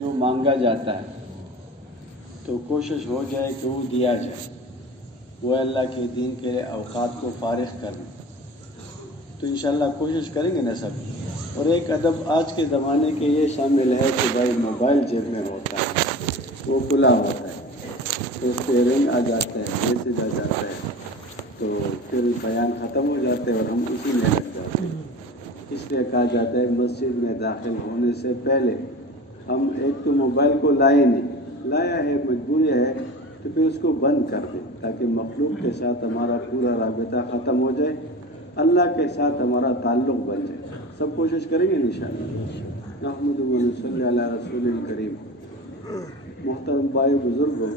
جو مانگا جاتا ہے تو کوشش ہو جائے کہ وہ دیا جائے، وہ اللہ کے دین کے لیے اوقات کو فارغ کریں، تو انشاءاللہ کوشش کریں گے نا سب۔ اور ایک ادب آج کے زمانے کے یہ شامل ہے کہ بھائی موبائل جیب میں ہوتا ہے، وہ کھلا ہوتا ہے تو اس پہ رنگ آ جاتا ہے، میسج آ جاتا ہے، تو پھر بیان ختم ہو جاتے ہیں اور ہم اسی میں لگ جاتے ہیں۔ اس لیے کہا جاتا ہے مسجد میں داخل ہونے سے پہلے ہم ایک تو موبائل کو لائے نہیں، لایا ہے مجبوری ہے تو پھر اس کو بند کر دیں تاکہ مخلوق کے ساتھ ہمارا پورا رابطہ ختم ہو جائے، اللہ کے ساتھ ہمارا تعلق بن جائے۔ سب کوشش کریں گے انشاءاللہ۔ نحمد و نصلی علی رسول کریم۔ محترم بھائی بزرگوں،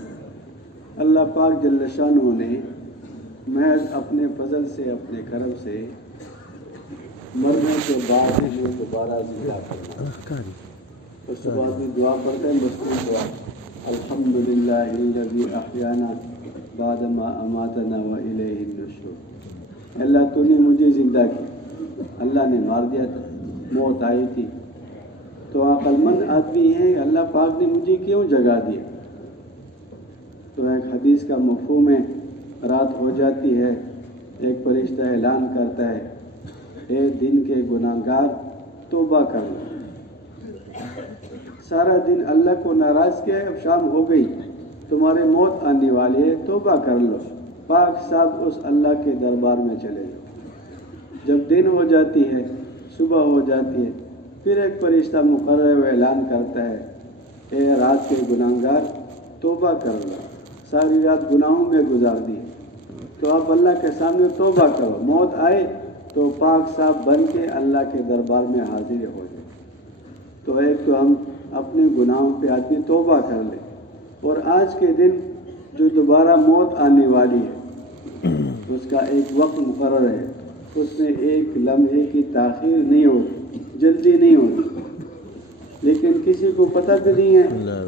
اللہ پاک جل شانہ نے محض اپنے فضل سے، اپنے کرم سے مرنے کے بعد ہمیں دوبارہ زندہ کرنا۔ اس کے بعد میں دعا پڑھتے ہیں، مشکور دعا، الحمدللہ الذی احیانا بعد ما اماتنا والیہ النشور۔ اللہ تو نے مجھے زندہ کیا، اللہ نے مار دیا تھا، موت آئی تھی، تو عقل مند آدمی ہیں، اللہ پاک نے مجھے کیوں جگا دیا؟ تو ایک حدیث کا مفہوم ہے، رات ہو جاتی ہے، ایک فرشتہ اعلان کرتا ہے، اے دن کے گناہگار توبہ کر لو۔ سارا دن اللہ کو ناراض کیا ہے، اب شام ہو گئی، تمہاری موت آنے والی ہے، توبہ کر لو، پاک صاحب اس اللہ کے دربار میں چلے جاؤ۔ جب دن ہو جاتی ہے، صبح ہو جاتی ہے، پھر ایک فرشتہ مقرر و اعلان کرتا ہے، اے رات کے گناہگار توبہ کر لو، ساری رات گناہوں میں گزار دی، تو آپ اللہ کے سامنے توبہ کرو، موت آئے تو پاک صاحب بن کے اللہ کے دربار میں حاضر ہو جائے۔ تو ایک تو ہم اپنے گناہوں پہ آدمی توبہ کر لے، اور آج کے دن جو دوبارہ موت آنے والی ہے اس کا ایک وقت مقرر ہے، اس میں ایک لمحے کی تاخیر نہیں ہوتی، جلدی نہیں ہوتی، لیکن کسی کو پتہ بھی نہیں ہے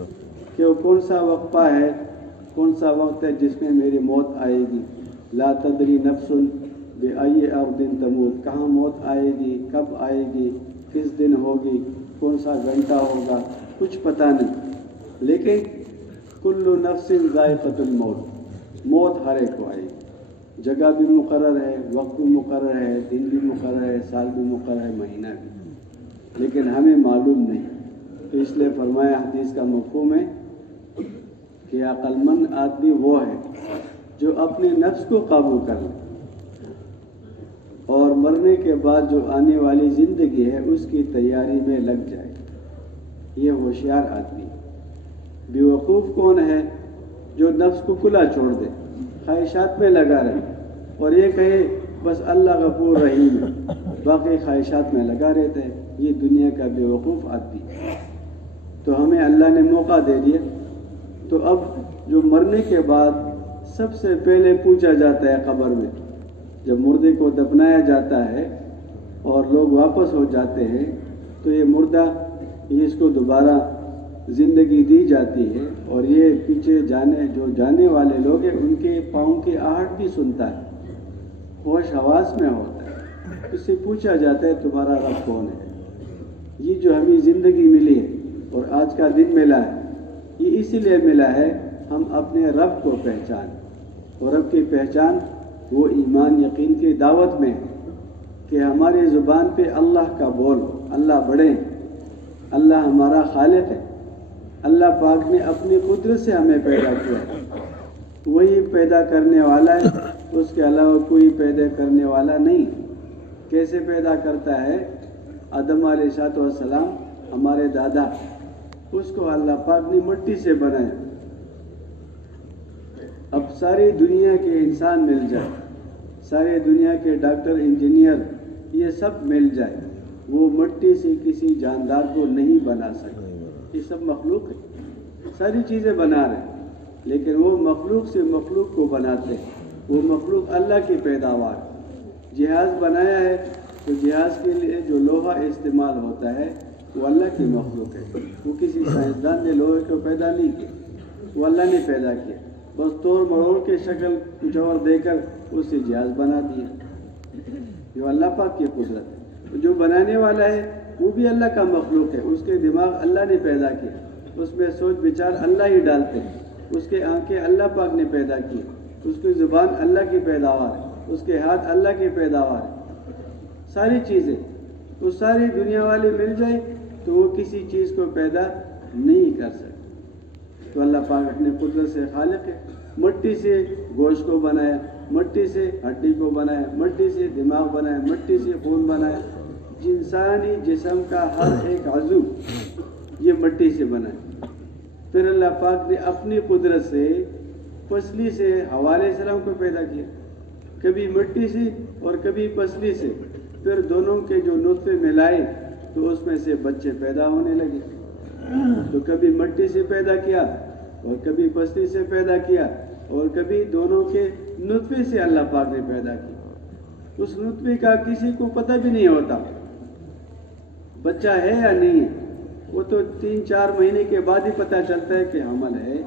کہ وہ کون سا وقفہ ہے، کون سا وقت ہے جس میں میری موت آئے گی۔ لا تدری نفس بأی ارض تموت، کہاں موت آئے گی، کب آئے گی، کس دن ہوگی، کون سا گھنٹہ ہوگا، کچھ پتہ نہیں، لیکن کل نفس ذائقۃ الموت، موت ہر ایک کو آئے گی۔ جگہ بھی مقرر ہے، وقت بھی مقرر ہے، دن بھی مقرر ہے، سال بھی مقرر ہے، مہینہ بھی، لیکن ہمیں معلوم نہیں۔ تو اس لیے فرمایا حدیث کا مفہوم ہے کہ عقل مند آدمی وہ ہے جو اپنے نفس کو قابو کر لے اور مرنے کے بعد جو آنے والی زندگی ہے اس کی تیاری میں لگ جائے، یہ ہوشیار آدمی۔ بیوقوف کون ہے؟ جو نفس کو کھلا چھوڑ دے، خواہشات میں لگا رہے اور یہ کہے بس اللہ غفور رحیم ہے، باقی خواہشات میں لگا رہتا ہے، یہ دنیا کا بیوقوف آدمی۔ تو ہمیں اللہ نے موقع دے دیا، تو اب جو مرنے کے بعد سب سے پہلے پوچھا جاتا ہے قبر میں، جب مردے کو دفنایا جاتا ہے اور لوگ واپس ہو جاتے ہیں تو یہ مردہ اس کو دوبارہ زندگی دی جاتی ہے، اور یہ پیچھے جانے والے لوگ ہیں ان کے پاؤں کی آہٹ بھی سنتا ہے، ہوش حواس میں ہوتا ہے۔ اس سے پوچھا جاتا ہے تمہارا رب کون ہے؟ یہ جو ہمیں زندگی ملی ہے اور آج کا دن ملا ہے، یہ اسی لیے ملا ہے ہم اپنے رب کو پہچانیں، اور رب کی پہچان وہ ایمان یقین کی دعوت میں ہے کہ ہماری زبان پہ اللہ کا بول، اللہ بڑے ہیں، اللہ ہمارا خالق ہے، اللہ پاک نے اپنی قدرت سے ہمیں پیدا کیا ہے، وہی پیدا کرنے والا ہے، اس کے علاوہ کوئی پیدا کرنے والا نہیں۔ کیسے پیدا کرتا ہے؟ آدم علیہ السلام ہمارے دادا، اس کو اللہ پاک نے مٹی سے بنایا۔ اب ساری دنیا کے انسان مل جائے، ساری دنیا کے ڈاکٹر، انجینئر، یہ سب مل جائے، وہ مٹی سے کسی جاندار کو نہیں بنا سکتے۔ یہ سب مخلوق ہے، ساری چیزیں بنا رہے ہیں، لیکن وہ مخلوق سے مخلوق کو بناتے ہیں، وہ مخلوق اللہ کی پیداوار۔ جہاز بنایا ہے تو جہاز کے لیے جو لوہا استعمال ہوتا ہے وہ اللہ کی مخلوق ہے، وہ کسی سائنسدان نے لوہے کو پیدا نہیں کیا، وہ اللہ نے پیدا کیا، بس توڑ مروڑ کے شکل کچھ اور دے کر اس سے جہاز بنا دیا۔ جو اللہ پاک کی قدرت ہے، جو بنانے والا ہے وہ بھی اللہ کا مخلوق ہے، اس کے دماغ اللہ نے پیدا کیا، اس میں سوچ بچار اللہ ہی ڈالتے ہیں، اس کے آنکھیں اللہ پاک نے پیدا کی، اس کی زبان اللہ کی پیداوار ہے، اس کے ہاتھ اللہ کی پیداوار ہے، ساری چیزیں وہ ساری دنیا والی مل جائے تو وہ کسی چیز کو پیدا نہیں کر سکتے۔ تو اللہ پاک اپنے قدرت سے خالق ہے، مٹی سے گوشت کو بنایا، مٹی سے ہڈی کو بنایا، مٹی سے دماغ بنایا، مٹی سے خون بنایا، انسانی جسم کا ہر ایک عضو یہ مٹی سے بنا ہے۔ پھر اللہ پاک نے اپنی قدرت سے پسلی سے حوا علیہ السلام کو پیدا کیا، کبھی مٹی سے اور کبھی پسلی سے، پھر دونوں کے جو نطفے ملائے تو اس میں سے بچے پیدا ہونے لگے۔ تو کبھی مٹی سے پیدا کیا اور کبھی پسلی سے پیدا کیا اور کبھی دونوں کے نطفے سے اللہ پاک نے پیدا کیا۔ اس نطفے کا کسی کو پتہ بھی نہیں ہوتا بچہ ہے یا نہیں ہے، وہ تو 3-4 مہینے کے بعد ہی پتہ چلتا ہے کہ حمل ہے،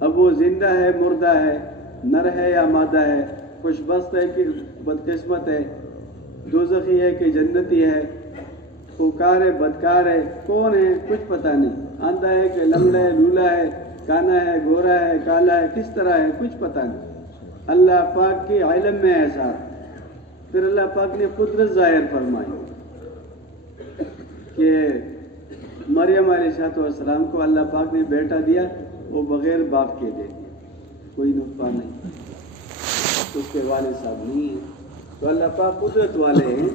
اب وہ زندہ ہے مردہ ہے، نر ہے یا مادہ ہے، خوش بخت ہے کہ بدقسمت ہے، دوزخی ہے کہ جنتی ہے، خوکار ہے بدکار ہے، کون ہے کچھ پتہ نہیں، آندھا ہے کہ لنگڑا ہے، لولا ہے، کانا ہے، گورا ہے، کالا ہے، کس طرح ہے کچھ پتہ نہیں۔ اللہ پاک کے علم میں ایسا۔ پھر اللہ پاک نے قدرت ظاہر فرمائی کہ مریم علیہ السلام کو اللہ پاک نے بیٹا دیا، وہ بغیر باپ کے دے دیا، کوئی نطفہ نہیں، اس کے والد صاحب نہیں ہیں۔ تو اللہ پاک قدرت والے ہیں،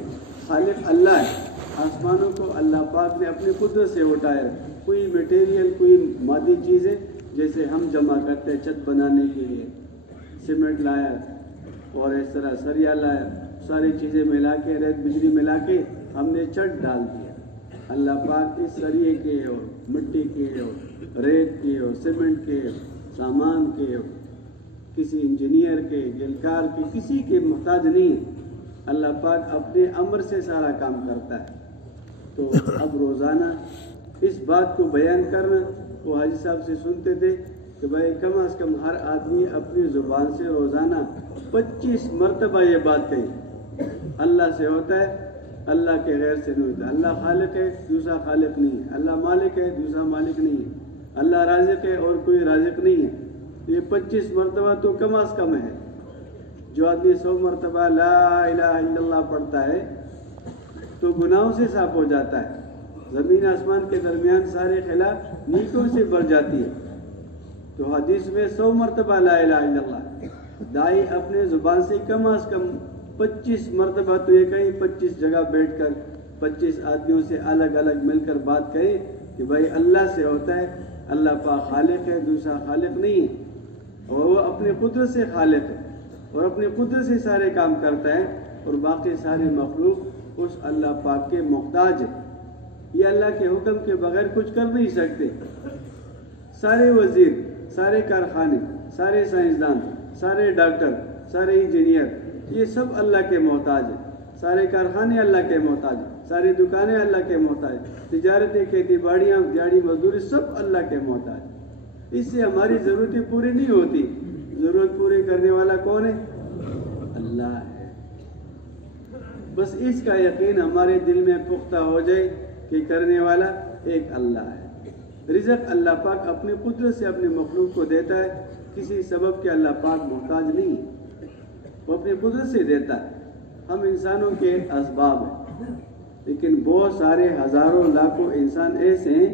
خالق اللہ ہے۔ آسمانوں کو اللہ پاک نے اپنی قدرت سے اٹھایا، کوئی میٹیریل کوئی مادی چیزیں جیسے ہم جمع کرتے ہیں چھت بنانے کے لیے، سیمنٹ لایا اور اس طرح سریا لایا، ساری چیزیں ملا کے ریت بجلی ملا کے ہم نے چھت ڈال دیا۔ اللہ پاک اس سریے کے اور مٹی کے اور ریت کے اور سیمنٹ کے سامان کے اور کسی انجینئر کے گلکار کے کسی کے محتاج نہیں ہے۔ اللہ پاک اپنے امر سے سارا کام کرتا ہے۔ تو اب روزانہ اس بات کو بیان کرنا، وہ حاجی صاحب سے سنتے تھے کہ بھائی کم از کم ہر آدمی اپنی زبان سے روزانہ 25 مرتبہ یہ بات کہے، اللہ سے ہوتا ہے، اللہ کے غیر سے نہیں ہوتا، اللہ خالق ہے دوسرا خالق نہیں ہے، اللہ مالک ہے دوسرا مالک نہیں ہے، اللہ رازق ہے اور کوئی رازق نہیں ہے۔ یہ 25 مرتبہ تو کم از کم ہے۔ جو آدمی 100 مرتبہ لا الہ الا اللہ پڑھتا ہے تو گناہوں سے صاف ہو جاتا ہے، زمین آسمان کے درمیان سارے خلا نیکوں سے بھر جاتی ہے۔ تو حدیث میں 100 مرتبہ لا الہ الا اللہ، دائی اپنے زبان سے کم از کم 25 مرتبہ تو یہ کہیں 25 جگہ بیٹھ کر 25 آدمیوں سے الگ الگ مل کر بات کہے کہ بھائی اللہ سے ہوتا ہے، اللہ پاک خالق ہے دوسرا خالق نہیں ہے، اور وہ اپنے قدرت سے خالق ہے اور اپنی قدرت سے سارے کام کرتا ہے، اور باقی سارے مخلوق اس اللہ پاک کے محتاج ہے۔ یہ اللہ کے حکم کے بغیر کچھ کر نہیں سکتے۔ سارے وزیر، سارے کارخانے، سارے سائنسدان، سارے ڈاکٹر، سارے انجینئر، یہ سب اللہ کے محتاج ہیں۔ سارے کارخانے اللہ کے محتاج ہیں، ساری دکانیں اللہ کے محتاج، تجارتیں، کھیتی باڑیاں، دیہڑی مزدوری سب اللہ کے محتاج۔ اس سے ہماری ضرورتیں پوری نہیں ہوتی۔ ضرورت پوری کرنے والا کون ہے؟ اللہ ہے۔ بس اس کا یقین ہمارے دل میں پختہ ہو جائے کہ کرنے والا ایک اللہ ہے۔ رزق اللہ پاک اپنی قدرت سے اپنے مخلوق کو دیتا ہے، کسی سبب کے اللہ پاک محتاج نہیں ہے، وہ اپنی قدرت سے دیتا ہے۔ ہم انسانوں کے اسباب ہیں، لیکن بہت سارے ہزاروں لاکھوں انسان ایسے ہیں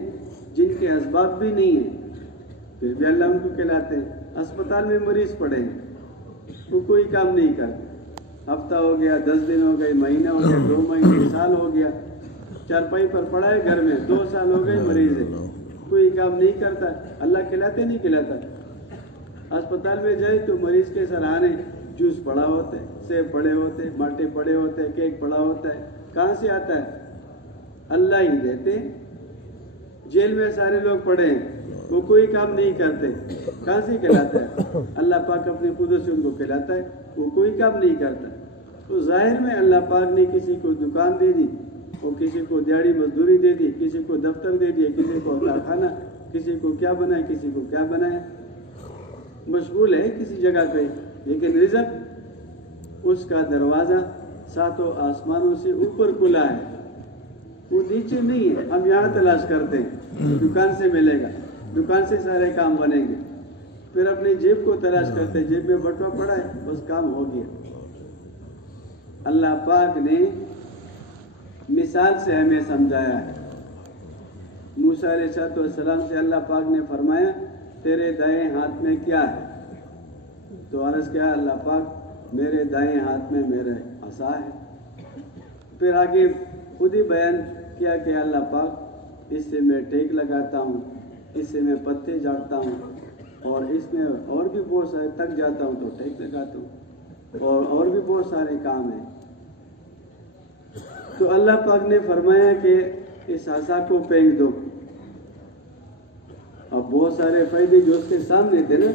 جن کے اسباب بھی نہیں ہیں، پھر بھی اللہ ان کو کھلاتے ہیں۔ اسپتال میں مریض پڑے ہیں، وہ کوئی کام نہیں کرتے، ہفتہ ہو گیا، 10 دن ہو گئے، مہینہ ہو گیا، 2 مہینے، سال ہو گیا، چارپائی پر پڑا ہے گھر میں، 2 سال ہو گئے مریض ہے، کوئی کام نہیں کرتا۔ اللہ کھلاتے نہیں کھلاتا؟ اسپتال میں جائے تو مریض کے سرانے جوس پڑا ہوتا ہے، سیب پڑے ہوتے ہیں، مالٹے پڑے ہوتے ہیں، کیک پڑا ہوتا ہے، کہاں سے آتا ہے؟ اللہ ہی دیتے ہیں۔ جیل میں سارے لوگ پڑے ہیں، وہ کوئی کام نہیں کرتے، کہاں سے کھلاتا ہے؟ اللہ پاک اپنی قدرت سے ان کو کھلاتا ہے، وہ کوئی کام نہیں کرتا۔ تو ظاہر میں اللہ پاک نے کسی کو دکان دے دی، اور کسی کو دیہڑی مزدوری دے دی، کسی کو دفتر دے دیا، کسی کو کارخانہ، کسی کو کیا بنائے، کسی کو کیا بنائے، مشغول ہے کسی جگہ پہ، لیکن رزق اس کا دروازہ 7 آسمانوں سے اوپر کھلا ہے۔ وہ نیچے نہیں ہے، ہم یہاں تلاش کرتے ہیں، دکان سے ملے گا، دکان سے سارے کام بنیں گے، پھر اپنی جیب کو تلاش کرتے ہیں، جیب میں بٹوا پڑا ہے، بس کام ہو گیا۔ اللہ پاک نے مثال سے ہمیں سمجھایا ہے۔ موسیٰ علیہ السلام سے اللہ پاک نے فرمایا تیرے دائیں ہاتھ میں کیا ہے؟ تو عرض کیا اللہ پاک میرے دائیں ہاتھ میں میرے عصا ہے۔ پھر آگے خود ہی بیان کیا کہ اللہ پاک اس سے میں ٹیک لگاتا ہوں، اس سے میں پتے جاڑتا ہوں، اور اس میں اور بھی بہت سارے تک جاتا ہوں تو ٹیک لگاتا ہوں، اور بھی بہت سارے کام ہیں۔ تو اللہ پاک نے فرمایا کہ اس عصا کو پھینک دو۔ اب بہت سارے فائدے جو اس کے سامنے تھے نا،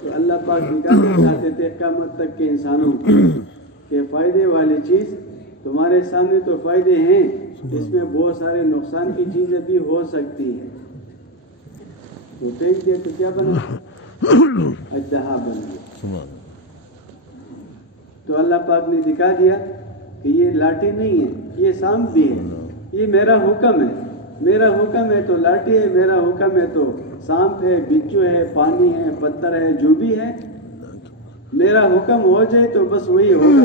تو اللہ پاک دکھانا چاہتے تھے قیامت تک کے انسانوں کو کہ فائدے والی چیز تمہارے سامنے تو فائدے ہیں، اس میں بہت سارے نقصان کی چیزیں بھی ہو سکتی ہیں۔ تو پھینک دیا تو کیا بنا؟ اژدہا بن گیا۔ تو اللہ پاک نے دکھا دیا کہ یہ لاٹھی نہیں ہے، یہ سانپ بھی ہے، یہ میرا حکم ہے، میرا حکم ہے تو لاٹھی ہے، میرا حکم ہے تو سانپ ہے، بچو ہے، پانی ہے، پتھر ہے، جو بھی ہے، میرا حکم ہو جائے تو بس وہی ہوگا۔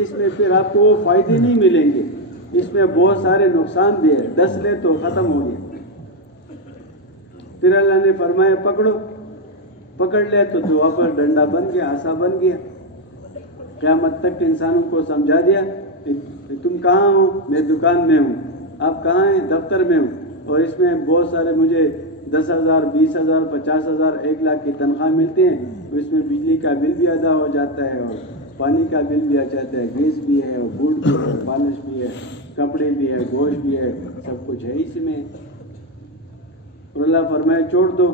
اس میں پھر آپ کو وہ فائدے نہیں ملیں گے، اس میں بہت سارے نقصان بھی ہے، ڈس لے تو ختم ہو گیا۔ پھر اللہ نے فرمایا پکڑو، پکڑ لے تو واپس ڈنڈا بن گیا، عصا بن گیا۔ قیامت تک انسانوں کو سمجھا دیا کہ تم کہاں ہو؟ میں دکان میں ہوں۔ آپ کہاں ہیں؟ دفتر میں ہوں، اور اس میں بہت سارے مجھے 10,000 20,000 50,000 1 لاکھ کی تنخواہ ملتے ہیں، تو اس میں بجلی کا بل بھی ادا ہو جاتا ہے، اور پانی کا بل بھی آ جاتا ہے، گیس بھی ہے، اور بوٹ بھی ہے، پالش بھی ہے، کپڑے بھی ہے، گوشت بھی ہے، سب کچھ ہے اس میں۔ اور اللہ فرمائے چھوڑ دو،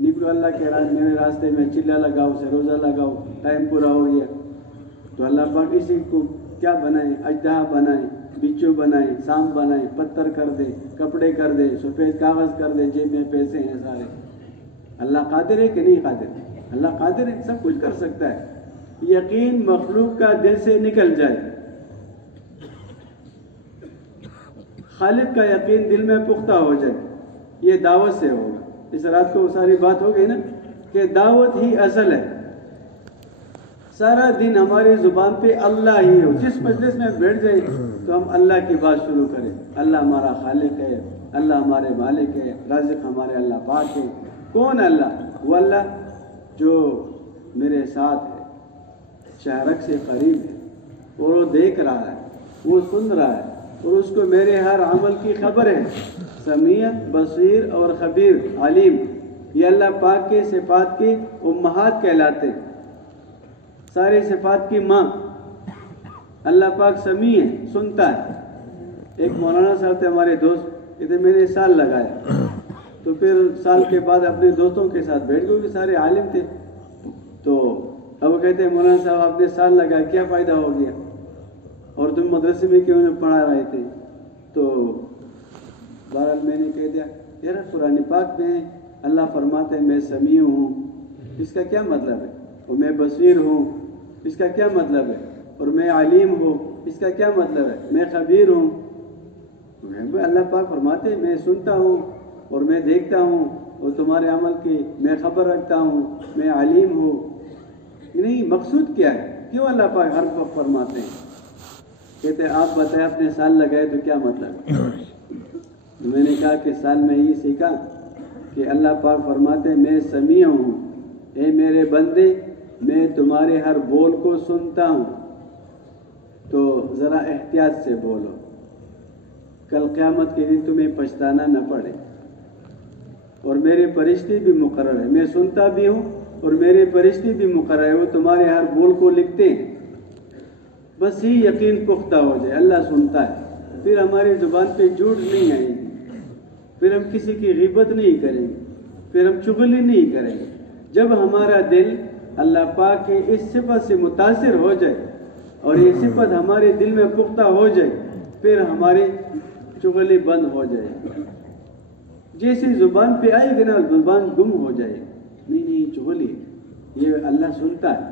نکلو اللہ کے میرے راستے میں، چلا لگاؤ، سے روزہ لگاؤ، ٹائم پورا ہو گیا۔ تو اللہ پاک اسی کو کیا بنائے؟ اژدہا بنائے، بچو بنائے، سانپ بنائے، پتھر کر دے، کپڑے کر دے، سفید کاغذ کر دے، جیب میں پیسے ہیں سارے۔ اللہ قادر ہے کہ نہیں قادر؟ اللہ قادر ہے، سب کچھ کر سکتا ہے۔ یقین مخلوق کا دل سے نکل جائے، خالق کا یقین دل میں پختہ ہو جائے، یہ دعوت سے ہوگا۔ اس رات کو ساری بات ہو گئی نا کہ دعوت ہی اصل ہے۔ سارا دن ہماری زبان پہ اللہ ہی ہو، جس مجلس میں بیٹھ جائے تو ہم اللہ کی بات شروع کریں، اللہ ہمارا خالق ہے، اللہ ہمارے مالک ہے، رازق ہمارے اللہ پاک ہے۔ کون اللہ؟ وہ اللہ جو میرے ساتھ ہے، شہرک سے قریب ہے، اور وہ دیکھ رہا ہے، وہ سن رہا ہے، اور اس کو میرے ہر عمل کی خبر ہے۔ سمیع، بصیر اور خبیر، علیم، یہ اللہ پاک کے صفات کی امہات کہلاتے ہیں، سارے صفات کی ماں۔ اللہ پاک سمیع ہے، سنتا ہے۔ ایک مولانا صاحب تھے ہمارے دوست، کہتے میں نے سال لگایا، تو پھر سال کے بعد اپنے دوستوں کے ساتھ بیٹھ گئے، سارے عالم تھے، تو اب وہ کہتے ہیں مولانا صاحب آپ نے سال لگایا، کیا فائدہ ہو گیا، اور تم مدرسے میں کیوں نہیں پڑھا رہے تھے؟ تو بہرحال میں نے کہہ دیا یار قرآن پاک میں اللہ فرماتے ہیں میں سمیع ہوں، اس کا کیا مطلب ہے؟ اور میں بصیر ہوں، اس کا کیا مطلب ہے؟ اور میں علیم ہوں، اس کا کیا مطلب ہے؟ میں خبیر ہوں۔ اللہ پاک فرماتے ہیں میں سنتا ہوں اور میں دیکھتا ہوں، اور تمہارے عمل کی میں خبر رکھتا ہوں، میں علیم ہوں۔ نہیں، مقصود کیا ہے؟ کیوں اللہ پاک ہر وقت فرماتے ہیں؟ کہتے ہیں آپ بتائیں آپ نے سال لگائے تو کیا مطلب؟ میں نے کہا کہ سال میں یہ سیکھا کہ اللہ پاک فرماتے ہیں میں سمیع ہوں، اے میرے بندے میں تمہارے ہر بول کو سنتا ہوں، تو ذرا احتیاط سے بولو، کل قیامت کے دن تمہیں پچھتانا نہ پڑے۔ اور میرے فرشتے بھی مقرر ہیں، میں سنتا بھی ہوں اور میرے فرشتے بھی مقرر ہیں، وہ تمہارے ہر بول کو لکھتے ہیں۔ بس ہی یقین پختہ ہو جائے اللہ سنتا ہے، پھر ہماری زبان پہ جھوٹ نہیں آئے گی، پھر ہم کسی کی غیبت نہیں کریں گے، پھر ہم چغلی نہیں کریں گے۔ جب ہمارا دل اللہ پاک کے اس صفت سے متاثر ہو جائے اور یہ صفت ہمارے دل میں پختہ ہو جائے، پھر ہماری چغلی بند ہو جائے۔ جیسی زبان پہ آئے گی نا زبان گم ہو جائے، نہیں چغلی، یہ اللہ سنتا ہے،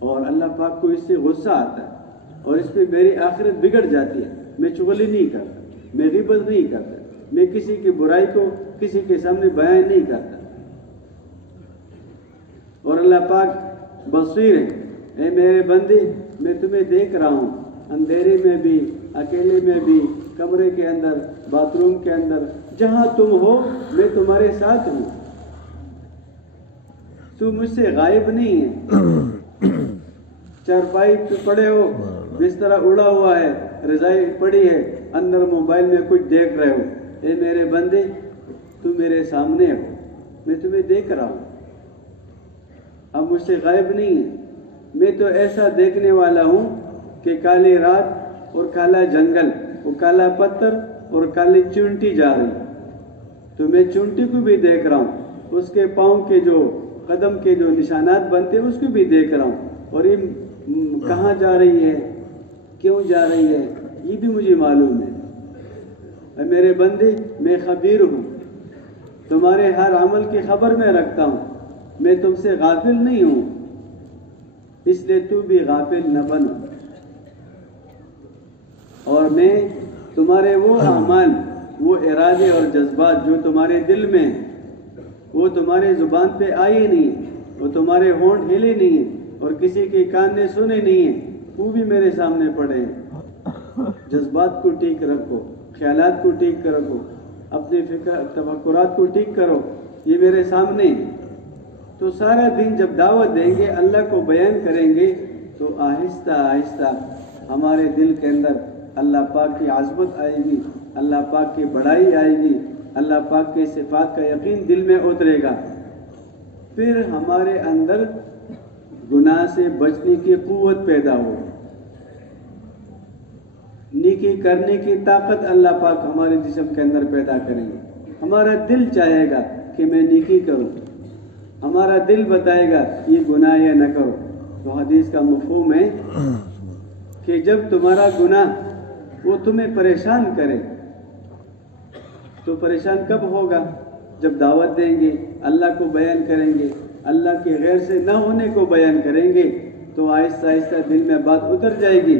اور اللہ پاک کو اس سے غصہ آتا ہے، اور اس پہ میری آخرت بگڑ جاتی ہے۔ میں چغلی نہیں کرتا، میں غیبت نہیں کرتا، میں کسی کی برائی کو کسی کے سامنے بیان نہیں کرتا۔ اور اللہ پاک بصیر ہے، اے میرے بندے میں تمہیں دیکھ رہا ہوں، اندھیرے میں بھی، اکیلے میں بھی، کمرے کے اندر، باتھ روم کے اندر، جہاں تم ہو میں تمہارے ساتھ ہوں۔ تو مجھ سے غائب نہیں ہے۔ چارپائی پہ پڑے ہو، بستر اڑا ہوا ہے، رضائی پڑی ہے، اندر موبائل میں کچھ دیکھ رہے ہو، اے میرے بندے تو میرے سامنے ہو، میں تمہیں دیکھ رہا ہوں، اب مجھ سے غائب نہیں ہے۔ میں تو ایسا دیکھنے والا ہوں کہ کالی رات اور کالا جنگل اور کالا پتھر اور کالی چونٹی جا رہی، تو میں چونٹی کو بھی دیکھ رہا ہوں، اس کے پاؤں کے جو قدم کے جو نشانات بنتے ہیں اس کو بھی دیکھ رہا ہوں، اور یہ کہاں جا رہی ہے، کیوں جا رہی ہے، یہ بھی مجھے معلوم ہے۔ اے میرے بندے میں خبیر ہوں، تمہارے ہر عمل کی خبر میں رکھتا ہوں، میں تم سے غافل نہیں ہوں، اس لیے تو بھی غافل نہ بنو۔ اور میں تمہارے وہ اعمال، وہ ارادے اور جذبات جو تمہارے دل میں وہ تمہارے زبان پہ آئے نہیں، وہ تمہارے ہونٹ ہلے نہیں اور کسی کے کان نے سنے نہیں ہیں، وہ بھی میرے سامنے پڑے ہیں۔ جذبات کو ٹھیک رکھو، خیالات کو ٹھیک رکھو، اپنے فکر تفکرات کو ٹھیک کرو، یہ میرے سامنے۔ تو سارا دن جب دعوت دیں گے، اللہ کو بیان کریں گے، تو آہستہ آہستہ ہمارے دل کے اندر اللہ پاک کی عظمت آئے گی، اللہ پاک کی بڑائی آئے گی، اللہ پاک کے صفات کا یقین دل میں اترے گا، پھر ہمارے اندر گناہ سے بچنے کی قوت پیدا ہوگی، نیکی کرنے کی طاقت اللہ پاک ہمارے جسم کے اندر پیدا کریں گے۔ ہمارا دل چاہے گا کہ میں نیکی کروں، ہمارا دل بتائے گا یہ گناہ یا نہ کرو۔ تو حدیث کا مفہوم ہے کہ جب تمہارا گناہ وہ تمہیں پریشان کرے، تو پریشان کب ہوگا؟ جب دعوت دیں گے، اللہ کو بیان کریں گے، اللہ کے غیر سے نہ ہونے کو بیان کریں گے، تو آہستہ آہستہ دل میں بات اتر جائے گی،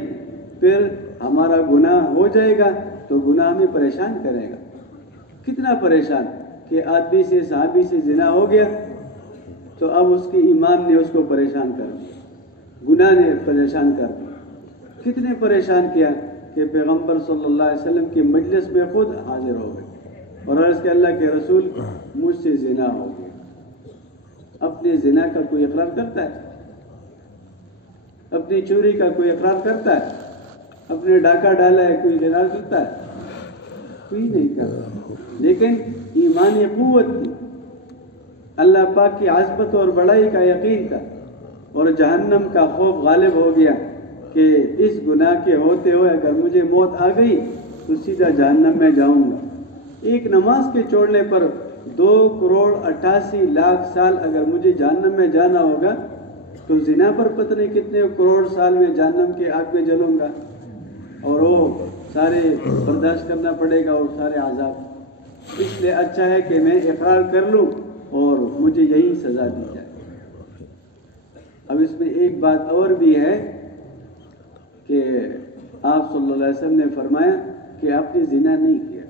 پھر ہمارا گناہ ہو جائے گا تو گناہ ہمیں پریشان کرے گا۔ کتنا پریشان کہ آدمی سے صحابی سے زنا ہو گیا تو اب اس کے ایمان نے اس کو پریشان کر دیا، گناہ نے پریشان کر دیا۔ کتنے پریشان کیا کہ پیغمبر صلی اللہ علیہ وسلم کی مجلس میں خود حاضر ہو گئے اور عرض کہ اللہ کے رسول مجھ سے زنا ہو گیا۔ اپنے زنا کا کوئی اقرار کرتا ہے؟ اپنی چوری کا کوئی اقرار کرتا ہے؟ اپنے ڈاکہ ڈالا ہے کوئی اقرار کرتا ہے؟ کوئی نہیں کرتا، لیکن ایمانی قوت تھی، اللہ پاک کی عظمت اور بڑائی کا یقین تھا، اور جہنم کا خوف غالب ہو گیا کہ اس گناہ کے ہوتے ہوئے اگر مجھے موت آ گئی تو سیدھا جہنم میں جاؤں گا۔ ایک نماز کے چھوڑنے پر 2,88,00,000 سال اگر مجھے جہنم میں جانا ہوگا تو زنا پر پتہ نہیں کتنے کروڑ سال میں جہنم کے آگ میں جلوں گا، اور وہ سارے برداشت کرنا پڑے گا، وہ سارے عذاب۔ اس لیے اچھا ہے کہ میں اقرار کر لوں اور مجھے یہی سزا دی جائے۔ اب اس میں ایک بات اور بھی ہے کہ آپ صلی اللہ علیہ وسلم نے فرمایا کہ آپ نے زنا نہیں کیا،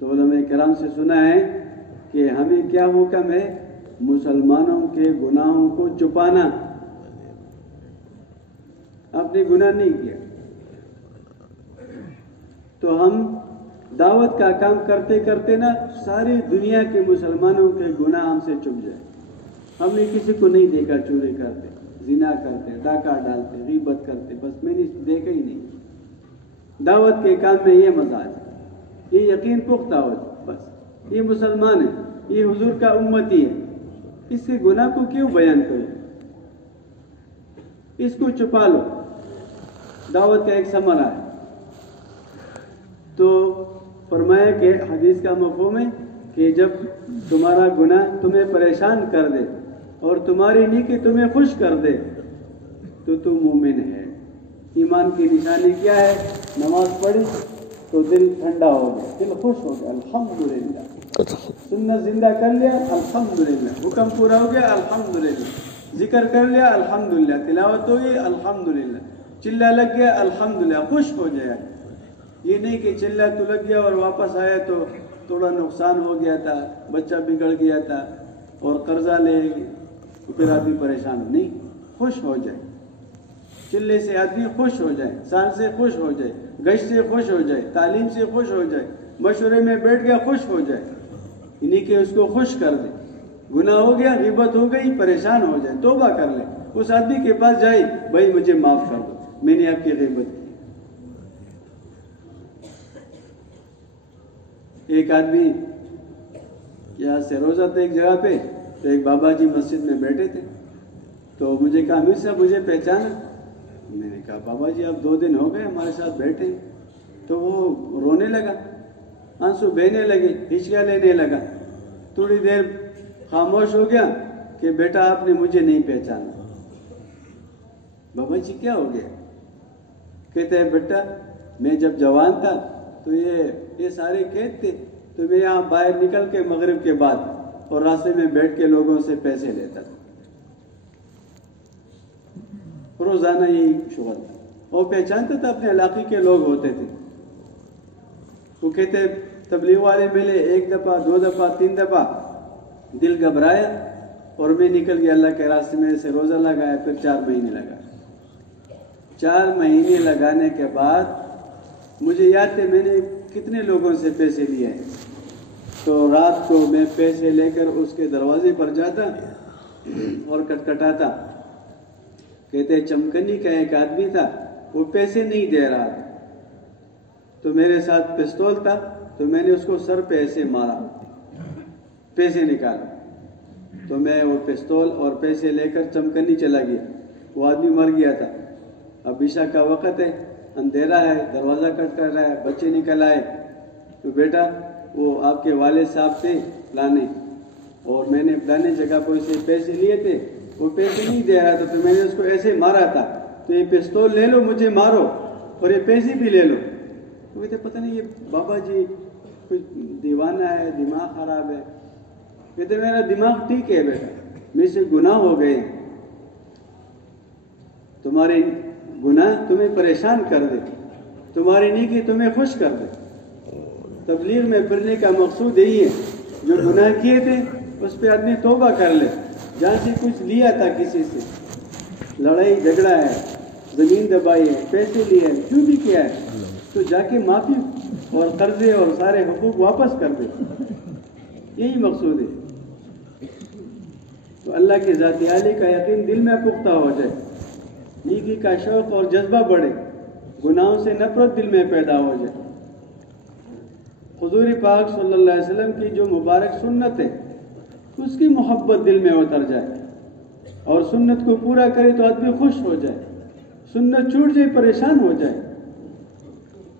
تو علماء کرام سے سنا ہے کہ ہمیں کیا حکم ہے؟ مسلمانوں کے گناہوں کو چھپانا۔ آپ نے گناہ نہیں کیا، تو ہم دعوت کا کام کرتے کرتے نا ساری دنیا کے مسلمانوں کے گناہ ہم سے چھپ جائے۔ ہم نے کسی کو نہیں دیکھا چوری کرتے، زنا کرتے، ڈاکہ ڈالتے، غیبت کرتے، بس میں نے دیکھا ہی نہیں۔ دعوت کے کام میں یہ مزاج ہے، یہ یقین پختہ ہو جائے، بس یہ مسلمان ہے، یہ حضور کا امتی ہے، اس کے گناہ کو کیوں بیان کرو، اس کو چھپا لو۔ دعوت کا ایک ثمرہ ہے۔ تو فرمایا کہ حدیث کا مفہوم ہے کہ جب تمہارا گناہ تمہیں پریشان کر دے اور تمہاری نیکی تمہیں خوش کر دے تو تم مومن ہے۔ ایمان کی نشانی کیا ہے؟ نماز پڑھی تو دل ٹھنڈا ہو گیا، دل خوش ہو گیا، الحمدللہ۔ سنت زندہ کر لیا، الحمدللہ۔ حکم پورا ہو گیا، الحمدللہ۔ ذکر کر لیا، الحمدللہ۔ تلاوت ہوئی، الحمدللہ۔ چلا لگ گیا الحمدللہ خوش ہو جائے. یہ نہیں کہ چلا تو لگ گیا اور واپس آیا تو تھوڑا نقصان ہو گیا تھا, بچہ بگڑ گیا تھا اور قرضہ لے تو پھر آدمی پریشان ہو. نہیں, خوش ہو جائے. چلے سے آدمی خوش ہو جائے, سال سے خوش ہو جائے, گشت سے خوش ہو جائے, تعلیم سے خوش ہو جائے, مشورے میں بیٹھ گیا خوش ہو جائے. انہیں کہ اس کو خوش کر دے. گناہ ہو گیا, غیبت ہو گئی, پریشان ہو جائے, توبہ کر لے. اس آدمی کے پاس جائے, بھائی مجھے معاف کر دو, میں نے آپ کی غیبت کی. ایک آدمی یہاں سے روزہ تھا ایک جگہ پہ, تو ایک بابا جی مسجد میں بیٹھے تھے. تو مجھے کہا امیر صاحب مجھے پہچانا. میں نے کہا بابا جی آپ 2 دن ہو گئے ہمارے ساتھ بیٹھے. تو وہ رونے لگا, آنسو بہنے لگے, ہچکیاں لینے لگا. تھوڑی دیر خاموش ہو گیا کہ بیٹا آپ نے مجھے نہیں پہچانا. بابا جی کیا ہو گیا؟ کہتے ہیں بیٹا میں جب جوان تھا تو یہ سارے قید تھے, تو میں یہاں باہر نکل کے مغرب کے بعد اور راستے میں بیٹھ کے لوگوں سے پیسے لیتا تھا. روزانہ یہی شغل تھا. اور پہچانتا تھا اپنے علاقے کے لوگ ہوتے تھے. وہ کہتے تبلیغ والے ملے 1 دفعہ 2 دفعہ 3 دفعہ, دل گھبرایا اور میں نکل گیا اللہ کے راستے میں سے روزہ لگایا. پھر 4 مہینے لگا. 4 مہینے لگانے کے بعد مجھے یاد ہے میں نے کتنے لوگوں سے پیسے لیے ہیں. تو رات کو میں پیسے لے کر اس کے دروازے پر جاتا اور کٹکھٹاتا. کہتے چمکنی کا ایک آدمی تھا, وہ پیسے نہیں دے رہا تھا. تو میرے ساتھ پستول تھا, تو میں نے اس کو سر پہ ایسے مارا, پیسے نکالا. تو میں وہ پستول اور پیسے لے کر چمکنی چلا گیا. وہ آدمی مر گیا تھا. اب عشاء کا وقت ہے, اندھیرا ہے, دروازہ کھٹکھٹا رہا ہے, بچے نکل آئے. تو بیٹا وہ آپ کے والد صاحب تھے لانے, اور میں نے فلانے جگہ کو اسے پیسے لیے تھے, وہ پیسے نہیں دے رہا تھا, تو میں نے اس کو ایسے مارا تھا. تو یہ پستول لے لو, مجھے مارو, اور یہ پیسے بھی لے لو. وہ کہتے پتہ نہیں یہ بابا جی کچھ دیوانہ ہے, دماغ خراب ہے. کہتے میرا دماغ ٹھیک ہے بیٹا, مجھ سے گناہ ہو گئے, تمہارے گناہ تمہیں پریشان کر دے, تمہاری نیکی تمہیں خوش کر دے. تبلیغ میں پھرنے کا مقصود یہی ہے, جو گناہ کیے تھے اس پہ آدمی توبہ کر لے. جہاں سے کچھ لیا تھا کسی سے, لڑائی جھگڑا ہے, زمین دبائی ہے, پیسے لیے ہیں, جو بھی کیا ہے, تو جا کے معافی اور قرضے اور سارے حقوق واپس کر دے. یہی مقصود ہے. تو اللہ کے ذات عالی کا یقین دل میں پختہ ہو جائے, نیکی کا شوق اور جذبہ بڑھے, گناہوں سے نفرت دل میں پیدا ہو جائے. حضور پاک صلی اللہ علیہ وسلم کی جو مبارک سنت ہے اس کی محبت دل میں اتر جائے, اور سنت کو پورا کرے تو آدمی خوش ہو جائے. سنت چھوٹ جائے پریشان ہو جائے.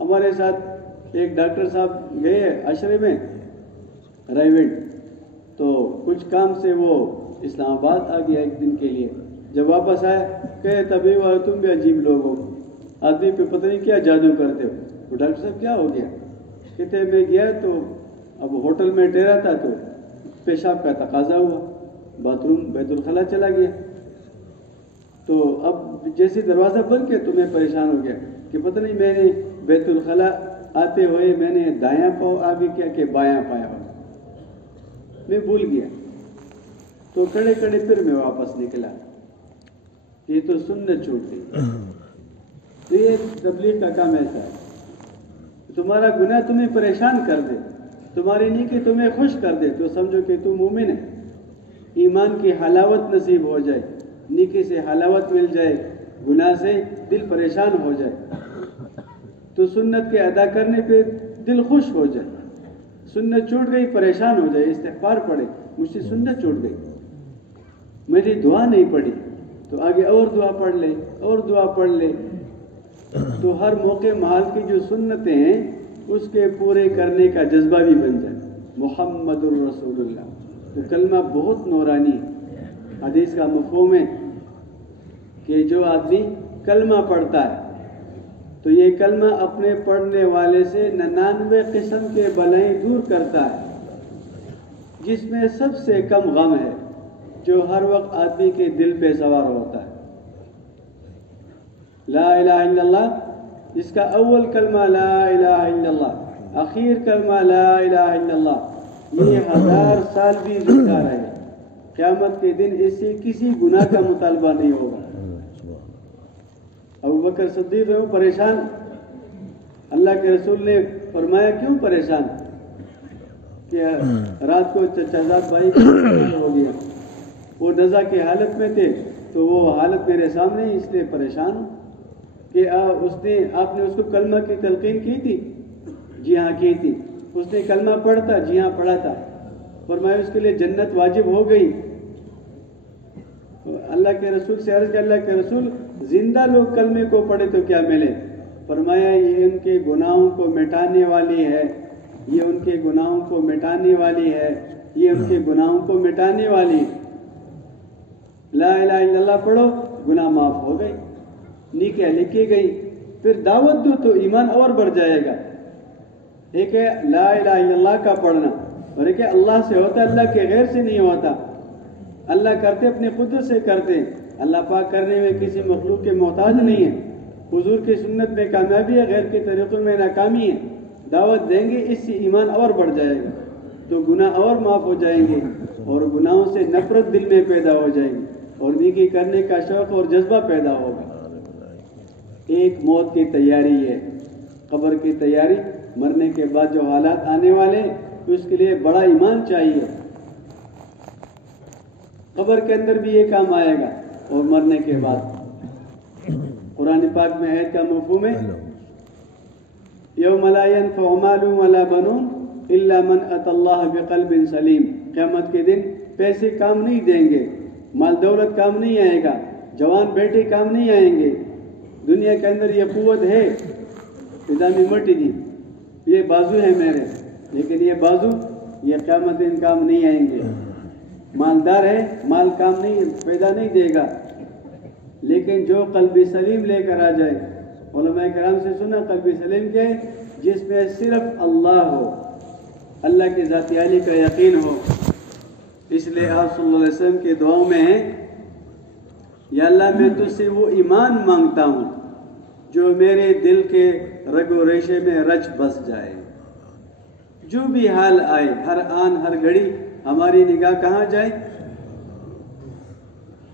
ہمارے ساتھ ایک ڈاکٹر صاحب گئے عشرے میں رائیوڈ, تو کچھ کام سے وہ اسلام آباد آ گیا ایک دن کے لیے. جب واپس آئے کہے تبھی وہ تم بھی عجیب لوگ ہو, آدمی پہ پتہ نہیں کیا جادو کرتے ہو. تو ڈاکٹر صاحب کیا ہو گیا؟ کہتے میں گیا تو اب ہوٹل میں ٹھہرا تھا, تو پیشاب کا تقاضا ہوا, باتھ روم بیت الخلا چلا گیا. تو اب جیسے دروازہ بند کیا تو میں پریشان ہو گیا کہ پتہ نہیں میں نے بیت الخلا آتے ہوئے میں نے دایاں پاؤں آگے کیا کہ بایاں پایا ہو, میں بھول گیا. تو کھڑے کھڑے پھر میں واپس نکلا. یہ تو سنت چھوٹ گئی. تو یہ تبلیغ کا کام ایسا ہے, تمہارا گناہ تمہیں پریشان کر دے, تمہاری نیکی تمہیں خوش کر دے, تو سمجھو کہ تم مومن ہے. ایمان کی حلاوت نصیب ہو جائے, نیکی سے حلاوت مل جائے, گناہ سے دل پریشان ہو جائے, تو سنت کے ادا کرنے پہ دل خوش ہو جائے. سنت چھوٹ گئی پریشان ہو جائے, استغفار پڑھے, مجھ سے سنت چھوٹ گئی, میری دعا نہیں پڑھی, تو آگے اور دعا پڑھ لے, اور دعا پڑھ لے. تو ہر موقع محال کی جو سنتیں ہیں اس کے پورے کرنے کا جذبہ بھی بن جائے. محمد الرسول اللہ, تو کلمہ بہت نورانی. حدیث کا مفہوم ہے کہ جو آدمی کلمہ پڑھتا ہے تو یہ کلمہ اپنے پڑھنے والے سے 99 قسم کے بلائیں دور کرتا ہے, جس میں سب سے کم غم ہے جو ہر وقت آدمی کے دل پہ سوار ہوتا ہے. لا الہ الا اللہ، جس کا اول کلمہ لا الہ الا اللہ، آخر کلمہ لا الہ الا اللہ، یہ 1000 سال بھی زندہ رہے، قیامت کے دن اس سے کسی گناہ کا مطالبہ نہیں ہوگا۔ ابو بکر صدیق رہو پریشان، اللہ کے رسول نے فرمایا کیوں پریشان؟ کہ رات کو چچازاد بھائی کا ہو گیا، وہ نزا کی حالت میں تھے، تو وہ حالت میرے سامنے اس لیے پریشان ہوں کہ آپ نے اس کو کلمہ کی تلقین کی تھی؟ جی ہاں کی تھی۔ اس نے کلمہ پڑھتا؟ جی ہاں پڑھا تھا۔ فرمایا اس کے لیے جنت واجب ہو گئی۔ اللہ کے رسول سے عرض کہ اللہ کے رسول زندہ لوگ کلمے کو پڑھے تو کیا ملے؟ فرمایا یہ ان کے گناہوں کو مٹانے والی ہے، یہ ان کے گناہوں کو مٹانے والی ہے، یہ ان کے گناہوں کو مٹانے والی ہے۔ لا الہ الا اللہ پڑھو، گناہ معاف ہو گئے، نیکیاں لکھی گئی۔ پھر دعوت دو تو ایمان اور بڑھ جائے گا۔ ایک ہے لا الہ الا اللہ کا پڑھنا، اور ایک ہے اللہ سے ہوتا، اللہ کے غیر سے نہیں ہوتا۔ اللہ کرتے اپنے قدرت سے کرتے، اللہ پاک کرنے میں کسی مخلوق کے محتاج نہیں ہے۔ حضور کی سنت میں کامیابی ہے، غیر کے طریقوں میں ناکامی ہے۔ دعوت دیں گے، اس سے ایمان اور بڑھ جائے گا، تو گناہ اور معاف ہو جائیں گے، اور گناہوں سے نفرت دل میں پیدا ہو جائے گی، اور نیکی کرنے کا شوق اور جذبہ پیدا ہوگا۔ ایک موت کی تیاری ہے، قبر کی تیاری، مرنے کے بعد جو حالات آنے والے ہیں اس کے لیے بڑا ایمان چاہیے۔ قبر کے اندر بھی یہ کام آئے گا، اور مرنے کے بعد قرآن پاک میں آیت کا مفہوم ہے یوم لا ينفع مال ولا بنون الا من اتى الله بقلب سلیم۔ قیامت کے دن پیسے کام نہیں دیں گے، مال دولت کام نہیں آئے گا، جوان بیٹے کام نہیں آئیں گے۔ دنیا کے اندر یہ قوت ہے، فضا میں مٹی دی، یہ بازو ہے میرے، لیکن یہ بازو یہ قیامت دن کام نہیں آئیں گے۔ مالدار ہے، مال کام نہیں پیدا نہیں دے گا، لیکن جو قلب سلیم لے کر آ جائے۔ علماء کرام سے سنا قلب سلیم کیا ہے؟ جس میں صرف اللہ ہو، اللہ کی ذات عالی کا یقین ہو۔ اس لیے آپ صلی اللہ علیہ وسلم کی دعاؤں میں ہے یا اللہ میں تجھ سے وہ ایمان مانگتا ہوں جو میرے دل کے رگ و ریشے میں رچ بس جائے۔ جو بھی حال آئے، ہر آن ہر گھڑی ہماری نگاہ کہاں جائے؟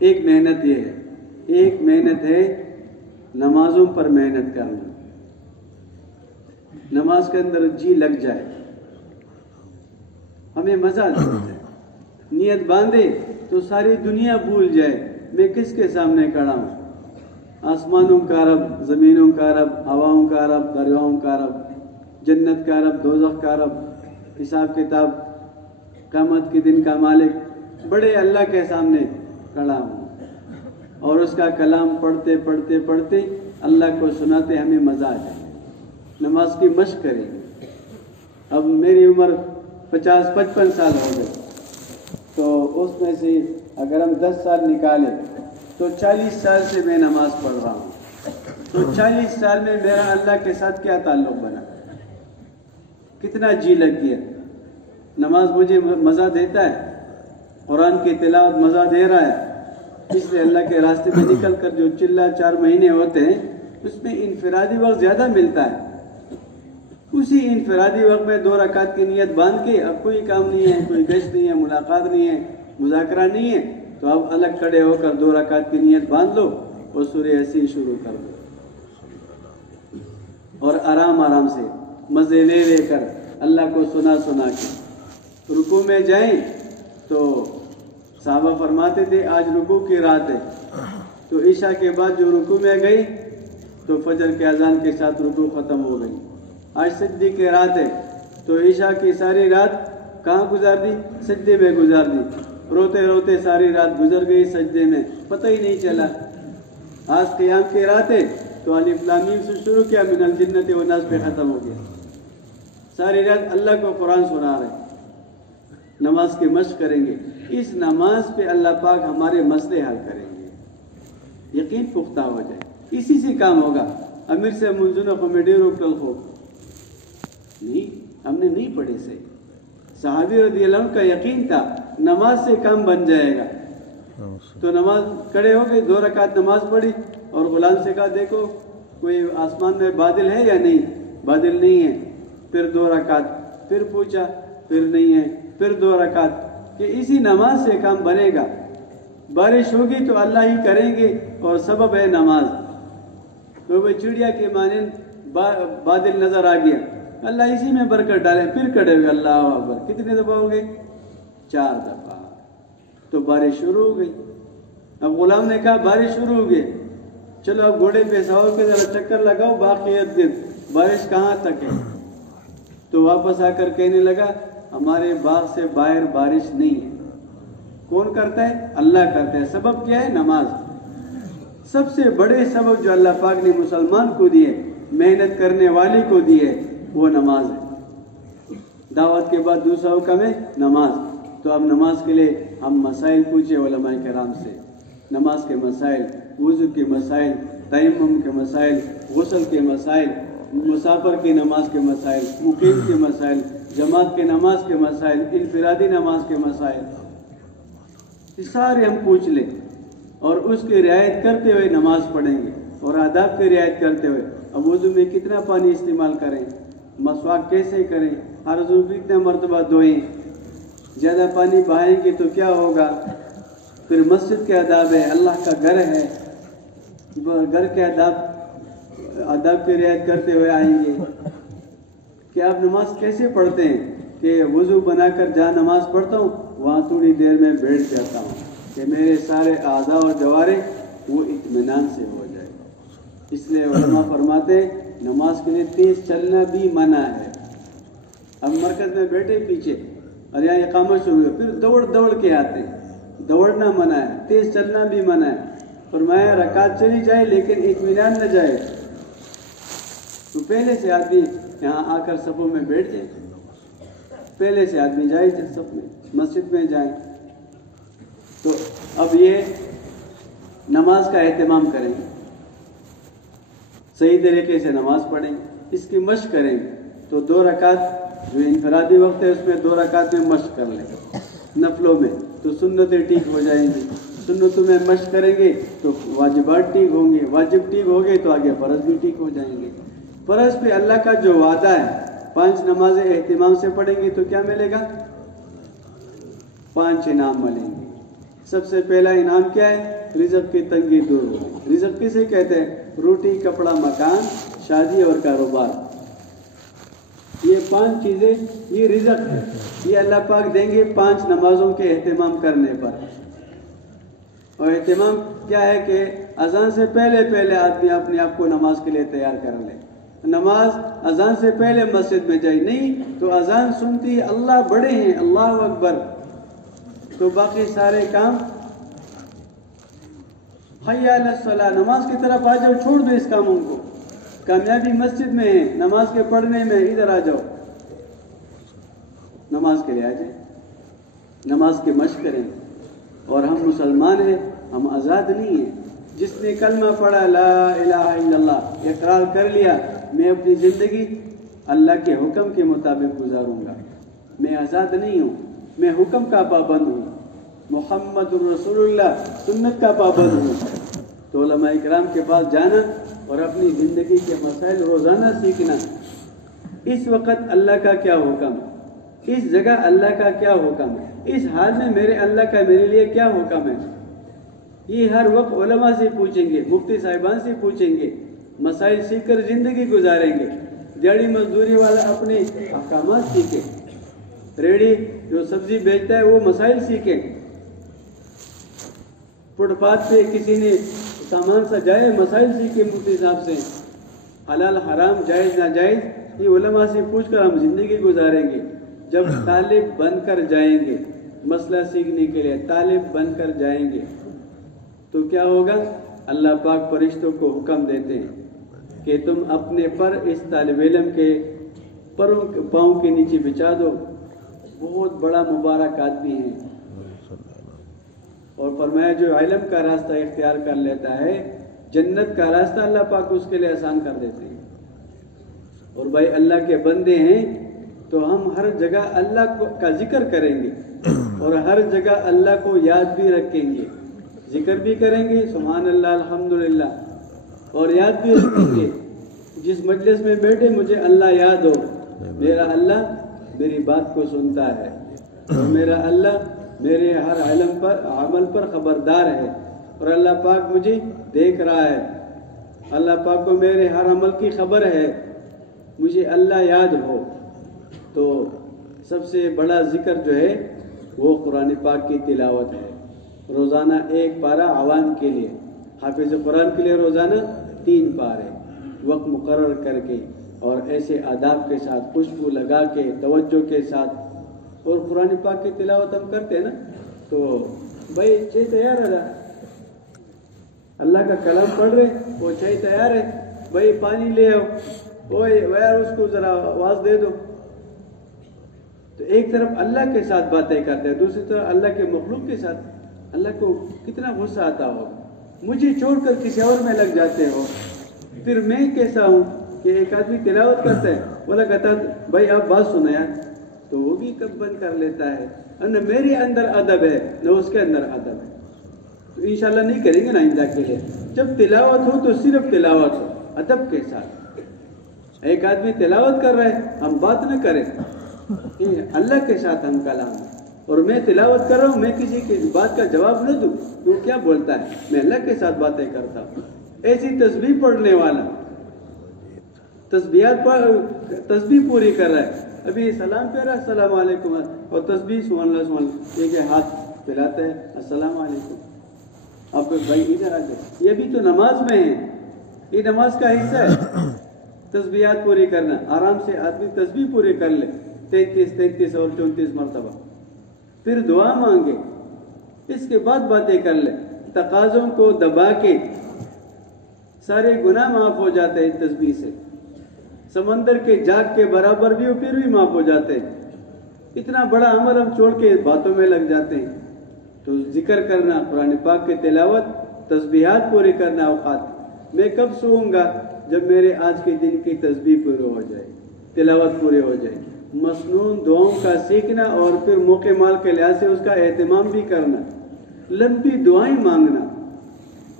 ایک محنت یہ ہے، ایک محنت ہے نمازوں پر محنت کرنا، نماز کے اندر جی لگ جائے، ہمیں مزہ آتا ہے۔ نیت باندھے تو ساری دنیا بھول جائے میں کس کے سامنے کھڑا ہوں۔ آسمانوں کا رب، زمینوں کا رب، ہواؤں کا رب، دریاؤں کا رب، جنت کا رب، دوزخ کا رب، حساب کتاب، قیامت کے دن کا مالک، بڑے اللہ کے سامنے کھڑا ہوں، اور اس کا کلام پڑھتے پڑھتے پڑھتے اللہ کو سناتے ہمیں مزہ آ جائے۔ نماز کی مشق کریں گے۔ اب میری عمر 50-55 سال ہو گئی، تو اس میں سے اگر ہم 10 سال نکالیں تو 40 سال سے میں نماز پڑھ رہا ہوں۔ تو 40 سال میں میرا اللہ کے ساتھ کیا تعلق بنا، کتنا جی لگ گیا۔ نماز مجھے مزہ دیتا ہے، قرآن کی تلاوت مزہ دے رہا ہے، اس لیے اللہ کے راستے میں نکل کر جو چلہ 4 مہینے ہوتے ہیں اس میں انفرادی وقت زیادہ ملتا ہے۔ اسی انفرادی وقت میں 2 رکعت کی نیت باندھ کے، اب کوئی کام نہیں ہے، کوئی گشت نہیں ہے، ملاقات نہیں ہے، مذاکرہ نہیں ہے، تو اب الگ کھڑے ہو کر 2 رکعت کی نیت باندھ لو اور سورہ یاسین شروع کر دو، اور آرام آرام سے مزے لے لے کر اللہ کو سنا سنا کے رکوع میں جائیں۔ تو صحابہ فرماتے تھے آج رکوع کی رات ہے، تو عشاء کے بعد جو رکوع میں گئی تو فجر کے اذان کے ساتھ رکوع ختم ہو گئی۔ آج سجدے کی رات ہے، تو عشاء کی ساری رات کہاں گزار دی؟ سجدے میں گزار دی، روتے روتے ساری رات گزر گئی سجدے میں، پتہ ہی نہیں چلا۔ آج قیام کی رات ہے تو الف لام میم سے شروع کیا، من الجنت والناس پہ ختم ہو گیا۔ ساری رات اللہ کو قرآن سنا رہے، نماز کی مشق کریں گے، اس نماز پہ اللہ پاک ہمارے مسئلے حل کریں گے، یقین پختہ ہو جائے، اسی سے کام ہوگا۔ امیر سے منظور کمیڈی روکل ہو نہیں، ہم نے نہیں پڑھی صحیح۔ صحابی رضی اللہ عنہ کا یقین تھا نماز سے کام بن جائے گا، تو نماز کھڑے ہو گئے، 2 رکعت نماز پڑھی اور غلام سے کہا دیکھو کوئی آسمان میں بادل ہے یا نہیں؟ بادل نہیں ہے۔ پھر 2 رکعت، پھر پوچھا، پھر نہیں ہے، پھر 2 رکعت، کہ اسی نماز سے کام بنے گا۔ بارش ہوگی تو اللہ ہی کریں گے اور سبب ہے نماز۔ تو وہ چڑیا کے مانند بادل نظر آ گیا، اللہ اسی میں برکت ڈالے، پھر کھڑے ہوئے اللہ اکبر۔ کتنے دفعہ ہو گئے؟ 4 دفعہ۔ تو بارش شروع ہو گئی۔ اب غلام نے کہا بارش شروع ہو گئی، چلو اب گھوڑے پہ سوار کے ذرا چکر لگاؤ باقیت دن، بارش کہاں تک ہے؟ تو واپس آ کر کہنے لگا ہمارے باغ سے باہر بارش نہیں ہے۔ کون کرتا ہے؟ اللہ کرتا ہے۔ سبب کیا ہے؟ نماز۔ سب سے بڑے سبب جو اللہ پاک نے مسلمان کو دیے، محنت کرنے والے کو دیے، وہ نماز ہے۔ دعوت کے بعد دوسرا حکم ہے نماز۔ تو اب نماز کے لیے ہم مسائل پوچھے علماء کرام سے، نماز کے مسائل، وضو کے مسائل، تیمم کے مسائل، غسل کے مسائل، مسافر کی نماز کے مسائل، مقیم کے مسائل، جماعت کے نماز کے مسائل، انفرادی نماز کے مسائل، یہ سارے ہم پوچھ لیں اور اس کی رعایت کرتے ہوئے نماز پڑھیں گے، اور آداب کی رعایت کرتے ہوئے۔ اب وضو میں کتنا پانی استعمال کریں، مسواک کیسے کریں، ہر عضو کتنے مرتبہ دھوئیں، زیادہ پانی بہائیں گے تو کیا ہوگا۔ پھر مسجد کے آداب ہے، اللہ کا گھر ہے، گھر کے آداب کی رعایت کرتے ہوئے آئیں گے کہ آپ نماز کیسے پڑھتے ہیں، کہ وضو بنا کر جہاں نماز پڑھتا ہوں وہاں تھوڑی دیر میں بیٹھ جاتا ہوں کہ میرے سارے اعضاء اور جوارح وہ اطمینان سے ہو جائے۔ اس لیے علماء فرماتے ہیں نماز کے لیے تیز چلنا بھی منع ہے۔ اب مرکز میں بیٹھے پیچھے اور یہاں اقامت شروع ہے، پھر دوڑ کے آتے ہیں، دوڑنا منع ہے، تیز چلنا بھی منع ہے۔ فرمایا رکعت چلی جائے لیکن اطمینان نہ جائے، تو پہلے سے آدمی یہاں آ کر صفوں میں بیٹھ جائے، پہلے سے آدمی جائے صف میں، مسجد میں جائیں۔ تو اب یہ نماز کا اہتمام کریں گے، صحیح طریقے سے نماز پڑھیں گے، اس کی مشق کریں گے۔ تو 2 رکعت جو انفرادی وقت ہے اس میں 2 رکعت میں مشق کر لیں گے، نفلوں میں تو سنتیں ٹھیک ہو جائیں گی، سنتوں میں مشق کریں گے تو واجبات ٹھیک ہوں گے، واجب ٹھیک ہو گئے تو آگے فرض بھی ٹھیک ہو جائیں گے۔ فرض پہ اللہ کا جو وعدہ ہے، 5 نمازیں اہتمام سے پڑھیں گے تو کیا ملے گا؟ 5 انعام ملیں گے۔ سب سے پہلا انعام کیا ہے؟ رزق کی تنگی دور ہوگی۔ رزق کسے کہتے ہیں؟ روٹی، کپڑا، مکان، شادی اور کاروبار، یہ 5 چیزیں، یہ رزق ہے، یہ اللہ پاک دیں گے 5 نمازوں کے اہتمام کرنے پر۔ اور اہتمام کیا ہے کہ اذان سے پہلے آدمی اپنے آپ کو نماز کے لیے تیار کر لے۔ نماز اذان سے پہلے مسجد میں جائے، نہیں تو اذان سنتی اللہ بڑے ہیں، اللہ اکبر، تو باقی سارے کام حی علی الصلاۃ، نماز کی طرف آ جاؤ، چھوڑ دو اس کاموں کو، کامیابی مسجد میں ہے، نماز کے پڑھنے میں، ادھر آ جاؤ، نماز کے لیے آ جائیں، نماز کی مشق کریں۔ اور ہم مسلمان ہیں، ہم آزاد نہیں ہیں۔ جس نے کلمہ پڑھا لا الہ الا اللہ، اقرار کر لیا میں اپنی زندگی اللہ کے حکم کے مطابق گزاروں گا، میں آزاد نہیں ہوں، میں حکم کا پابند ہوں، محمد رسول اللہ سنت کا پابند ہوں۔ تو علماء کرام کے پاس جانا اور اپنی زندگی کے مسائل روزانہ سیکھنا، اس وقت اللہ کا کیا حکم ہے، اس جگہ اللہ کا کیا حکم ہے، اس حال میں میرے اللہ کا میرے لیے کیا حکم ہے، یہ ہر وقت علماء سے پوچھیں گے، مفتی صاحبان سے پوچھیں گے، مسائل سیکھ کر زندگی گزاریں گے۔ دیہڑی مزدوری والا اپنے احکامات سیکھے، ریڑھی جو سبزی بیچتا ہے وہ مسائل سیکھے، فٹ پاتھ پہ کسی نے سامان سجائے مسائل سیکھے مفتی صاحب سے، حلال حرام جائز ناجائز یہ علماء سے پوچھ کر ہم زندگی گزاریں گے۔ جب طالب بن کر جائیں گے مسئلہ سیکھنے کے لیے، طالب بن کر جائیں گے تو کیا ہوگا؟ اللہ پاک فرشتوں کو حکم دیتے ہیں کہ تم اپنے پر اس طالب علم کے پاؤں کے نیچے بچھا دو، بہت بڑا مبارک آدمی ہے۔ اور فرمایا جو علم کا راستہ اختیار کر لیتا ہے جنت کا راستہ اللہ پاک اس کے لیے آسان کر دیتے ہیں۔ اور بھائی اللہ کے بندے ہیں تو ہم ہر جگہ اللہ کا ذکر کریں گے اور ہر جگہ اللہ کو یاد بھی رکھیں گے، ذکر بھی کریں گے سبحان اللہ الحمدللہ، اور یاد بھی رکھیں گے جس مجلس میں بیٹھے مجھے اللہ یاد ہو، میرا اللہ میری بات کو سنتا ہے، اور میرا اللہ میرے ہر عمل پر خبردار ہے، اور اللہ پاک مجھے دیکھ رہا ہے، اللہ پاک کو میرے ہر عمل کی خبر ہے، مجھے اللہ یاد ہو۔ تو سب سے بڑا ذکر جو ہے وہ قرآن پاک کی تلاوت ہے۔ روزانہ ایک پارہ عوام کے لیے، حافظ قرآن کے لیے روزانہ 3 پارے وقت مقرر کر کے، اور ایسے آداب کے ساتھ، خوشبو لگا کے، توجہ کے ساتھ، اور قرآن پاک کی تلاوت ہم کرتے ہیں نا، تو بھائی چائے تیار ہے، اللہ کا کلام پڑھ رہے، وہ چائے تیار ہے، بھائی پانی لے آؤ، اوے یار اس کو ذرا آواز دے دو۔ تو ایک طرف اللہ کے ساتھ باتیں کرتے ہیں، دوسری طرف اللہ کے مخلوق کے ساتھ۔ اللہ کو کتنا غصہ آتا ہوگا، مجھے چھوڑ کر کسی اور میں لگ جاتے ہو۔ پھر میں کیسا ہوں کہ ایک آدمی تلاوت کرتا ہے، بولا کہتا بھائی آپ بات سنو یار، تو وہ بھی کب بند کر لیتا ہے۔ نہ میرے اندر ادب ہے نہ اس کے اندر ادب ہے، تو انشاءاللہ نہیں کریں گے نا آئندہ کے لیے۔ جب تلاوت ہو تو صرف تلاوت ہو ادب کے ساتھ۔ ایک آدمی تلاوت کر رہا ہے، ہم بات نہ کریں، اللہ کے ساتھ ہم کلام ہیں، اور میں تلاوت کر رہا ہوں، میں کسی کی بات کا جواب نہ دوں، تو کیا بولتا ہے، میں اللہ کے ساتھ باتیں کرتا ہوں۔ ایسی تسبیح پڑھنے والا تسبیح پوری کر رہا ہے، ابھی سلام پہ رہا السلام علیکم، اور تسبیح سبحان اللہ سبحان اللہ، یہ کہ ہاتھ پھیلاتا ہے السلام علیکم، اب بھائی ادھر آ جائے، یہ بھی تو نماز میں ہے، یہ نماز کا حصہ ہے۔ تسبیحات پوری کرنا، آرام سے آدمی تسبیح پوری کر لے 33 اور 34 مرتبہ، پھر دعا مانگے، اس کے بعد باتیں کر لے، تقاضوں کو دبا کے سارے گناہ معاف ہو جاتے ہیں تسبیح سے، سمندر کے جاگ کے برابر بھی ہو پھر بھی معاف ہو جاتے ہیں۔ اتنا بڑا عمل ہم چھوڑ کے باتوں میں لگ جاتے ہیں۔ تو ذکر کرنا، قرآن پاک کی تلاوت، تسبیحات پوری کرنا اوقات۔ میں کب سوؤں گا؟ جب میرے آج کے دن کی تسبیح پوری ہو جائے، تلاوت پوری ہو جائے۔ مسنون دعاؤں کا سیکھنا، اور پھر موقع مال کے لحاظ سے اس کا اہتمام بھی کرنا، لمبی دعائیں مانگنا،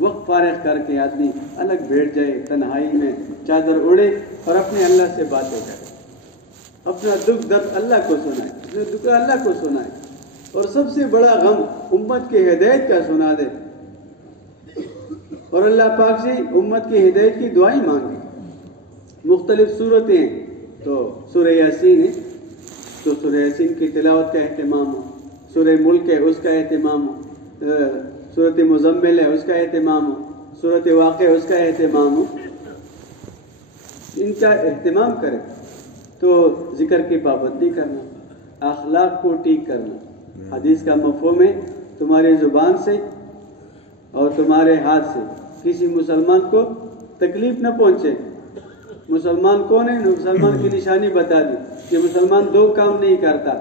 وقت فارغ کر کے آدمی الگ بیٹھ جائے، تنہائی میں چادر اڑے اور اپنے اللہ سے باتیں کرے، اپنا دکھ درد اللہ کو سنائے، اپنے دکھ اللہ کو سنائے، اور سب سے بڑا غم امت کی ہدایت کا سنا دے، اور اللہ پاک سے امت کی ہدایت کی دعائیں مانگے۔ مختلف صورتیں، تو سورہ یاسین ہے، تو سورہ یاسین کی تلاوت کا اہتمام ہو، سورہ ملک ہے اس کا اہتمام ہو، سورۃ مزمل ہے اس کا اہتمام ہو، سورۃ واقع اس کا اہتمام ہو، ان کا اہتمام کریں۔ تو ذکر کی پابندی کرنا، اخلاق کو ٹھیک کرنا۔ حدیث کا مفہوم ہے تمہاری زبان سے اور تمہارے ہاتھ سے کسی مسلمان کو تکلیف نہ پہنچے۔ مسلمان کون ہے؟ مسلمان کی نشانی بتا دی کہ مسلمان 2 کام نہیں کرتا،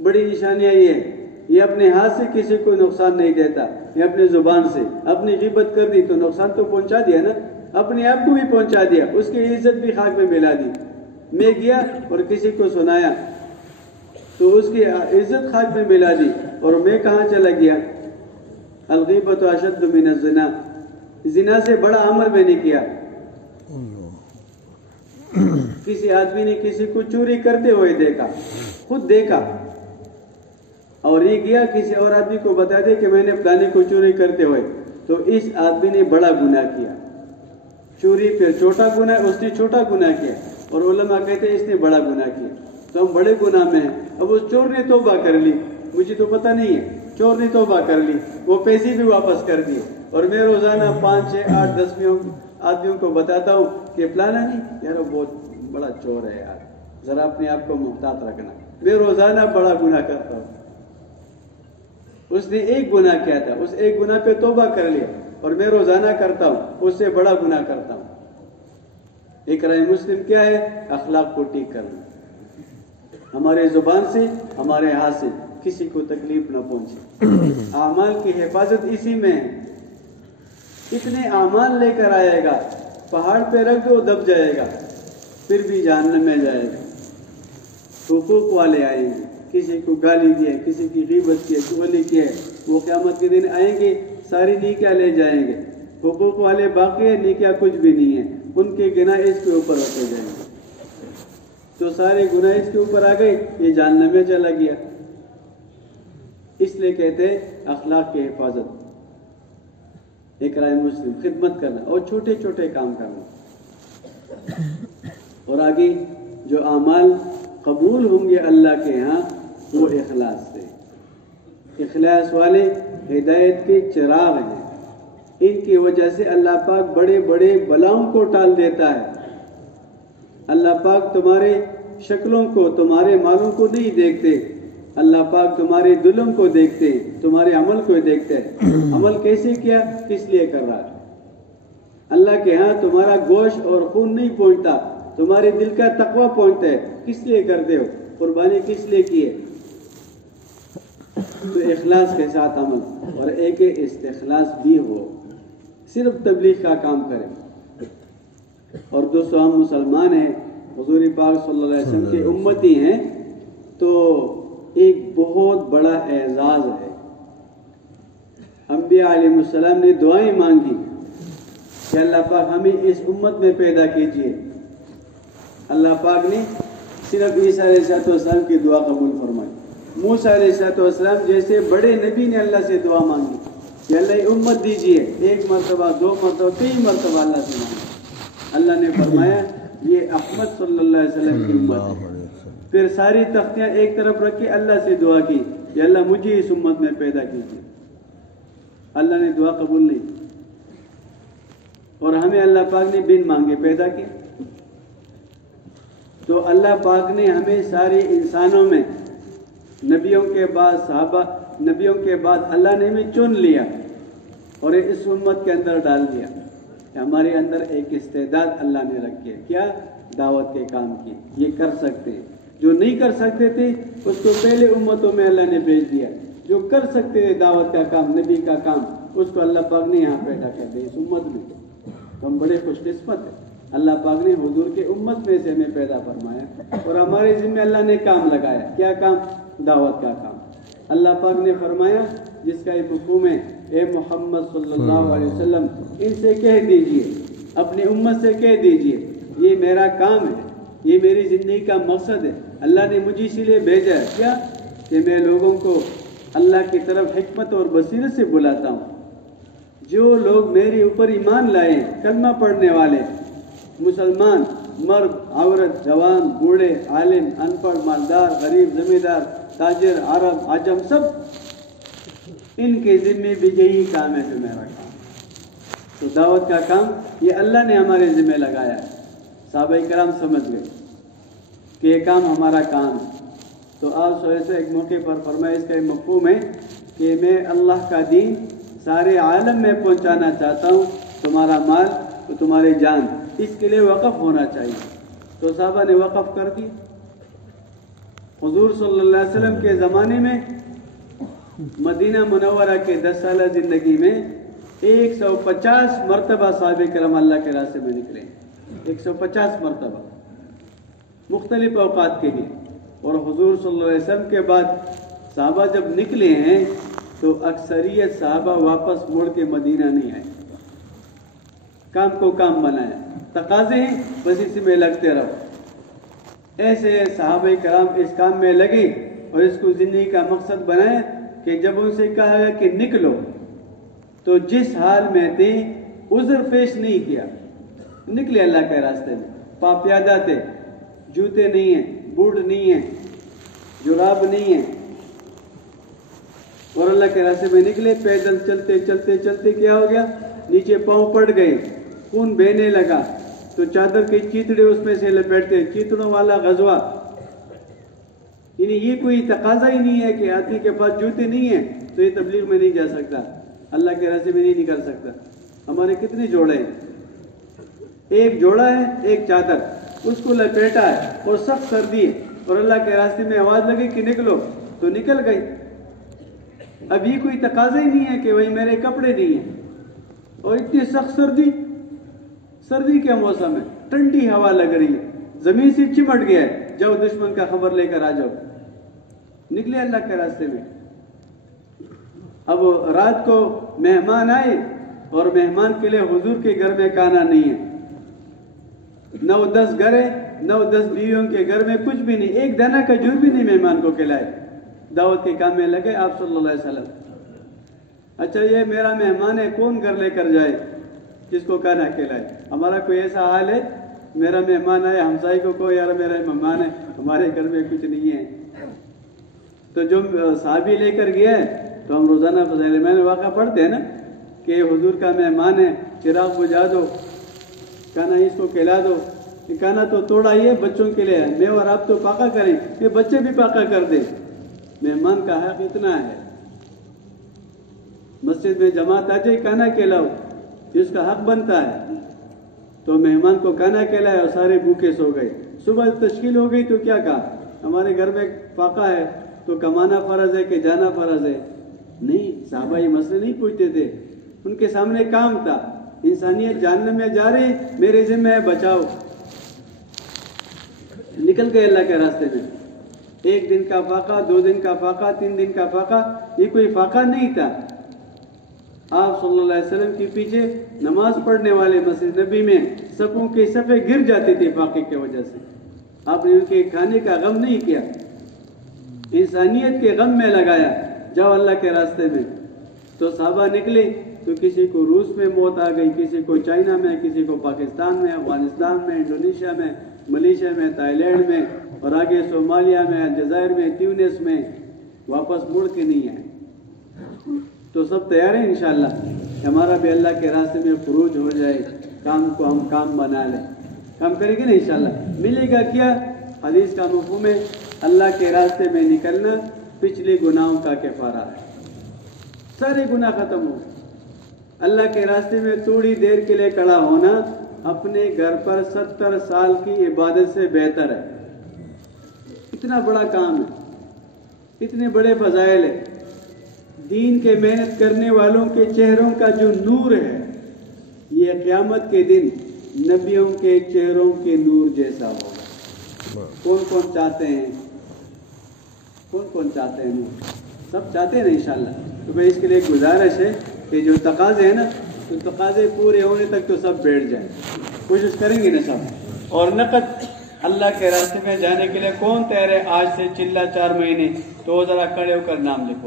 بڑی نشانیاں یہ ہے، یہ اپنے ہاتھ سے کسی کو نقصان نہیں دیتا، یہ اپنے زبان سے اپنی غیبت کر دی تو نقصان تو پہنچا دیا نا، اپنے آپ کو بھی پہنچا دیا، اس کی عزت بھی خاک میں ملا دی۔ میں گیا اور کسی کو سنایا تو اس کی عزت خاک میں ملا دی، اور میں کہاں چلا گیا؟ الغیبۃ اشد من الزنا، زنا سے بڑا عمل میں نے کیا۔ کسی آدمی نے کسی کو چوری کرتے ہوئے دیکھا، خود دیکھا، اور یہ گیا کسی اور آدمی کو بتا دے کہ میں نے فلانے کو چوری کرتے ہوئے، تو اس آدمی نے بڑا گناہ کیا۔ چوری پھر چھوٹا گناہ، اس نے چھوٹا گناہ کیا، اور علماء کہتے ہیں اس نے بڑا گناہ کیا، تو ہم بڑے گناہ میں ہیں۔ اب اس چور نے توبہ کر لی، مجھے تو پتہ نہیں ہے، چور نے توبہ کر لی، وہ پیسے بھی واپس کر دیے، اور میں روزانہ 5 6 8 10 آدمیوں کو بتاتا ہوں کہ فلانا نہیں یار وہ بہت بڑا چور ہے یار، ذرا اپنے آپ کو محتاط رکھنا۔ میں روزانہ بڑا گناہ کرتا ہوں، اس نے ایک گناہ کیا تھا، اس ایک گناہ پہ توبہ کر لیا، اور میں روزانہ کرتا ہوں، اس سے بڑا گناہ کرتا ہوں۔ اقرا مسلم کیا ہے؟ اخلاق کو ٹھیک کرنا، ہمارے زبان سے ہمارے ہاتھ سے کسی کو تکلیف نہ پہنچے۔ اعمال کی حفاظت اسی میں ہے۔ اتنے اعمال لے کر آئے گا، پہاڑ پہ رکھ دو دب جائے گا، پھر بھی جہنم میں جائے گا۔ حقوق والے آئیں گے، کسی کو گالی دی ہے، کسی کی غیبت کی ہے، چغلی کی ہے، وہ قیامت کے دن آئیں گے، ساری نیکیاں لے جائیں گے، حقوق والے باقی ہیں، نیکیاں کچھ بھی نہیں ہیں، ان کے گناہ اس کے اوپر رکھے جائیں گے، تو سارے گناہ اس کے اوپر آ گئے، یہ جہنم میں چلا گیا۔ اس لیے کہتے ہیں اخلاق کی حفاظت، اقرار مسلم، خدمت کرنا اور چھوٹے چھوٹے کام کرنا۔ اور آگے جو اعمال قبول ہوں گے اللہ کے ہاں وہ اخلاص سے، اخلاص والے ہدایت کے چراغ ہیں، ان کی وجہ سے اللہ پاک بڑے بڑے بلاؤں کو ٹال دیتا ہے۔ اللہ پاک تمہارے شکلوں کو، تمہارے مالوں کو نہیں دیکھتے، اللہ پاک تمہارے دلوں کو دیکھتے ہیں، تمہارے عمل کو دیکھتے ہیں، عمل کیسے کیا، کس لیے کر رہا ہے۔ اللہ کے ہاں تمہارا گوشت اور خون نہیں پہنچتا، تمہارے دل کا تقوی پہنچتا ہے، کس لیے کرتے ہو، قربانی کس لیے کی ہے۔ تو اخلاص کے ساتھ عمل، اور ایک استخلاص بھی ہو، صرف تبلیغ کا کام کریں۔ اور دوستو ہم مسلمان ہیں، حضور پاک صلی اللہ علیہ وسلم کے امتی ہیں، تو ایک بہت بڑا اعزاز ہے۔ انبیاء علیہ السلام نے دعائیں مانگی کہ اللہ پاک ہمیں اس امت میں پیدا کیجیے، اللہ پاک نے صرف عیسیٰ علیہ السلام کی دعا قبول فرمائی۔ موسیٰ علیہ السلام جیسے بڑے نبی نے اللہ سے دعا مانگی کہ اللہ امت دیجیے، ایک مرتبہ، دو مرتبہ، کئی مرتبہ اللہ سے مانگی، اللہ نے فرمایا یہ احمد صلی اللہ علیہ وسلم کی امت ہے۔ پھر ساری تختیاں ایک طرف رکھ کے اللہ سے دعا کی کہ اللہ مجھے اس امت میں پیدا کیجیے، اللہ نے دعا قبول نہیں، اور ہمیں اللہ پاک نے بن مانگے پیدا کیا۔ تو اللہ پاک نے ہمیں سارے انسانوں میں نبیوں کے بعد صحابہ، نبیوں کے بعد اللہ نے ہمیں چن لیا اور اس امت کے اندر ڈال دیا کہ ہمارے اندر ایک استعداد اللہ نے رکھی ہے، کیا، دعوت کے کام کی، یہ کر سکتے ہیں۔ جو نہیں کر سکتے تھے اس کو پہلے امتوں میں اللہ نے بھیج دیا، جو کر سکتے تھے دعوت کا کام، نبی کا کام، اس کو اللہ پاک نے یہاں پیدا کر دیا اس امت میں۔ تو ہم بڑے خوش قسمت ہیں، اللہ پاک نے حضور کے امت میں سے ہمیں پیدا فرمایا، اور ہمارے ذمہ اللہ نے کام لگایا، کیا کام، دعوت کا کام۔ اللہ پاک نے فرمایا جس کا ایک حکم ہے، اے محمد صلی اللہ علیہ وسلم ان سے کہہ دیجئے، اپنی امت سے کہہ دیجئے یہ میرا کام ہے، یہ میری زندگی کا مقصد ہے، اللہ نے مجھے اسی لیے بھیجا ہے، کیا، کہ میں لوگوں کو اللہ کی طرف حکمت اور بصیرت سے بلاتا ہوں۔ جو لوگ میرے اوپر ایمان لائے، کلمہ پڑھنے والے، مسلمان، مرد، عورت، جوان، بوڑھے، عالم، ان پڑھ، مالدار، غریب، زمیندار، تاجر، عرب، عجم، سب ان کے ذمے بھی یہی کام ہے جو میرا کام۔ تو دعوت کا کام یہ اللہ نے ہمارے ذمے لگایا ہے۔ صحابہ کرام سمجھ گئے کہ یہ کام ہمارا کام ہے۔ تو آپ صلی اللہ علیہ وسلم ایک موقع پر فرمایا، اس کا ایک مفہوم ہے کہ میں اللہ کا دین سارے عالم میں پہنچانا چاہتا ہوں، تمہارا مال تو تمہاری جان، اس کے لیے وقف ہونا چاہیے۔ تو صحابہ نے وقف کر دی۔ حضور صلی اللہ علیہ وسلم کے زمانے میں مدینہ منورہ کے 10 سالہ زندگی میں 150 مرتبہ صحابہ کرام اللہ کے راستے میں نکلے، 150 مرتبہ مختلف اوقات کے لیے۔ اور حضور صلی اللہ علیہ وسلم کے بعد صحابہ جب نکلے ہیں تو اکثریت صحابہ واپس مڑ کے مدینہ نہیں آئے، کام کو کام بنایا، تقاضے ہیں بس اسی میں لگتے رہو۔ ایسے صحابہ کرام اس کام میں لگے اور اس کو زندگی کا مقصد بنائے کہ جب ان سے کہا گیا کہ نکلو تو جس حال میں تھے عذر پیش نہیں کیا، نکلے اللہ کے راستے میں، پاپیادہ تھے، جوتے نہیں ہیں، بوٹ نہیں ہیں، جراب نہیں ہیں، اور اللہ کے راستے میں نکلے، پیدل چلتے چلتے چلتے کیا ہو گیا، نیچے پاؤں پڑ گئے، خون بہنے لگا، تو چادر کے چیتڑے اس میں سے لپیٹتے، چیتڑوں والا غزوہ۔ یعنی یہ کوئی تقاضا ہی نہیں ہے کہ آدمی کے پاس جوتے نہیں ہیں تو یہ تبلیغ میں نہیں جا سکتا، اللہ کے راستے میں نہیں نکل سکتا۔ ہمارے کتنے جوڑے ہیں، ایک جوڑا ہے، ایک چادر، اس کو لپیٹا ہے اور سخت سردی ہے، اور اللہ کے راستے میں آواز لگی کہ نکلو تو نکل گئی۔ اب یہ کوئی تقاضا ہی نہیں ہے کہ وہی میرے کپڑے نہیں ہیں، اور اتنی سخت سردی، سردی کا موسم ہے، ٹھنڈی ہوا لگ رہی ہے، زمین سے چمٹ گیا ہے، جاؤ دشمن کا خبر لے کر آ جاؤ، نکلے اللہ کے راستے میں. اب رات کو مہمان آئے اور مہمان کے لیے حضور کے گھر میں کھانا نہیں ہے. 9-10 گھر ہے, 9-10 بیویوں کے گھر میں کچھ بھی نہیں, ایک دانہ کھجور بھی نہیں مہمان کو کھلائے. دعوت کے کام میں لگے آپ صلی اللہ علیہ وسلم. اچھا یہ میرا مہمان ہے, کون گھر لے کر جائے جس کو کھانا کھلائے؟ ہمارا کوئی ایسا حال ہے, میرا مہمان آئے, ہمسائے کو کہو یار میرا مہمان ہے, ہمارے گھر میں کچھ نہیں ہے. تو جو صحابی لے کر گیا ہے, تو ہم روزانہ فضائل میں واقعہ پڑھتے ہیں نا کہ حضور کا مہمان ہے, چراغ بجھا دو, کھانا اس کو کھلا دو. کھانا تو توڑا ہی ہے بچوں کے لیے, میں اور آپ تو پاکا کریں, یہ بچے بھی پاکا کر دے. مہمان کا حق اتنا ہے. مسجد میں جماعت آ جائے, کھانا کھلاؤ, جس کا حق بنتا ہے. تو مہمان کو کھانا کھلایا اور سارے بھوکے سو گئے. صبح تشکیل ہو گئی تو کیا کہا, ہمارے گھر میں فاقہ ہے تو کمانا فرض ہے کہ جانا فرض ہے؟ نہیں, صحابہ یہ مسئلے نہیں پوچھتے تھے, ان کے سامنے کام تھا. انسانیت جہنم میں جا رہی, میرے ذمہ ہے بچاؤ. نکل گئے اللہ کے راستے میں. 1 دن کا فاقہ, 2 دن کا فاقہ, 3 دن کا فاقہ, یہ کوئی فاقہ نہیں تھا. آپ صلی اللہ علیہ وسلم کے پیچھے نماز پڑھنے والے مسجد نبی میں صفوں کے صفیں گر جاتے تھے فاقے کی وجہ سے. آپ نے ان کے کھانے کا غم نہیں کیا, انسانیت کے غم میں لگایا. جاؤ اللہ کے راستے میں. تو صحابہ نکلے تو کسی کو روس میں موت آ گئی, کسی کو چائنا میں, کسی کو پاکستان میں, افغانستان میں, انڈونیشیا میں, ملیشیا میں, تھائی لینڈ میں, اور آگے صومالیہ میں, الجزائر میں, تیونس میں. واپس مڑ کے نہیں آئے. تو سب تیار ہیں انشاءاللہ, ہمارا بھی اللہ کے راستے میں خروج ہو جائے, کام کو ہم کام بنا لیں. کام کریں گے نا انشاءاللہ. ملے گا کیا؟ حدیث کا مفہوم ہے اللہ کے راستے میں نکلنا پچھلے گناہوں کا کفارہ ہے. سارے گناہ ختم ہو. اللہ کے راستے میں تھوڑی دیر کے لیے کھڑا ہونا اپنے گھر پر 70 سال کی عبادت سے بہتر ہے. اتنا بڑا کام ہے, اتنے بڑے فضائل ہے. دین کے محنت کرنے والوں کے چہروں کا جو نور ہے, یہ قیامت کے دن نبیوں کے چہروں کے نور جیسا ہوگا. کون کون چاہتے ہیں, کون کون چاہتے ہیں نور؟ سب چاہتے ہیں نا انشاءاللہ. تو میں اس کے لیے گزارش ہے کہ جو تقاضے ہیں نا, تو تقاضے پورے ہونے تک تو سب بیٹھ جائیں, کوشش کریں گے نا سب. اور نقد اللہ کے راستے میں جانے کے لیے کون تیار ہے آج سے چلہ 4 مہینے؟ تو ذرا کھڑے ہو کر نام لکھو.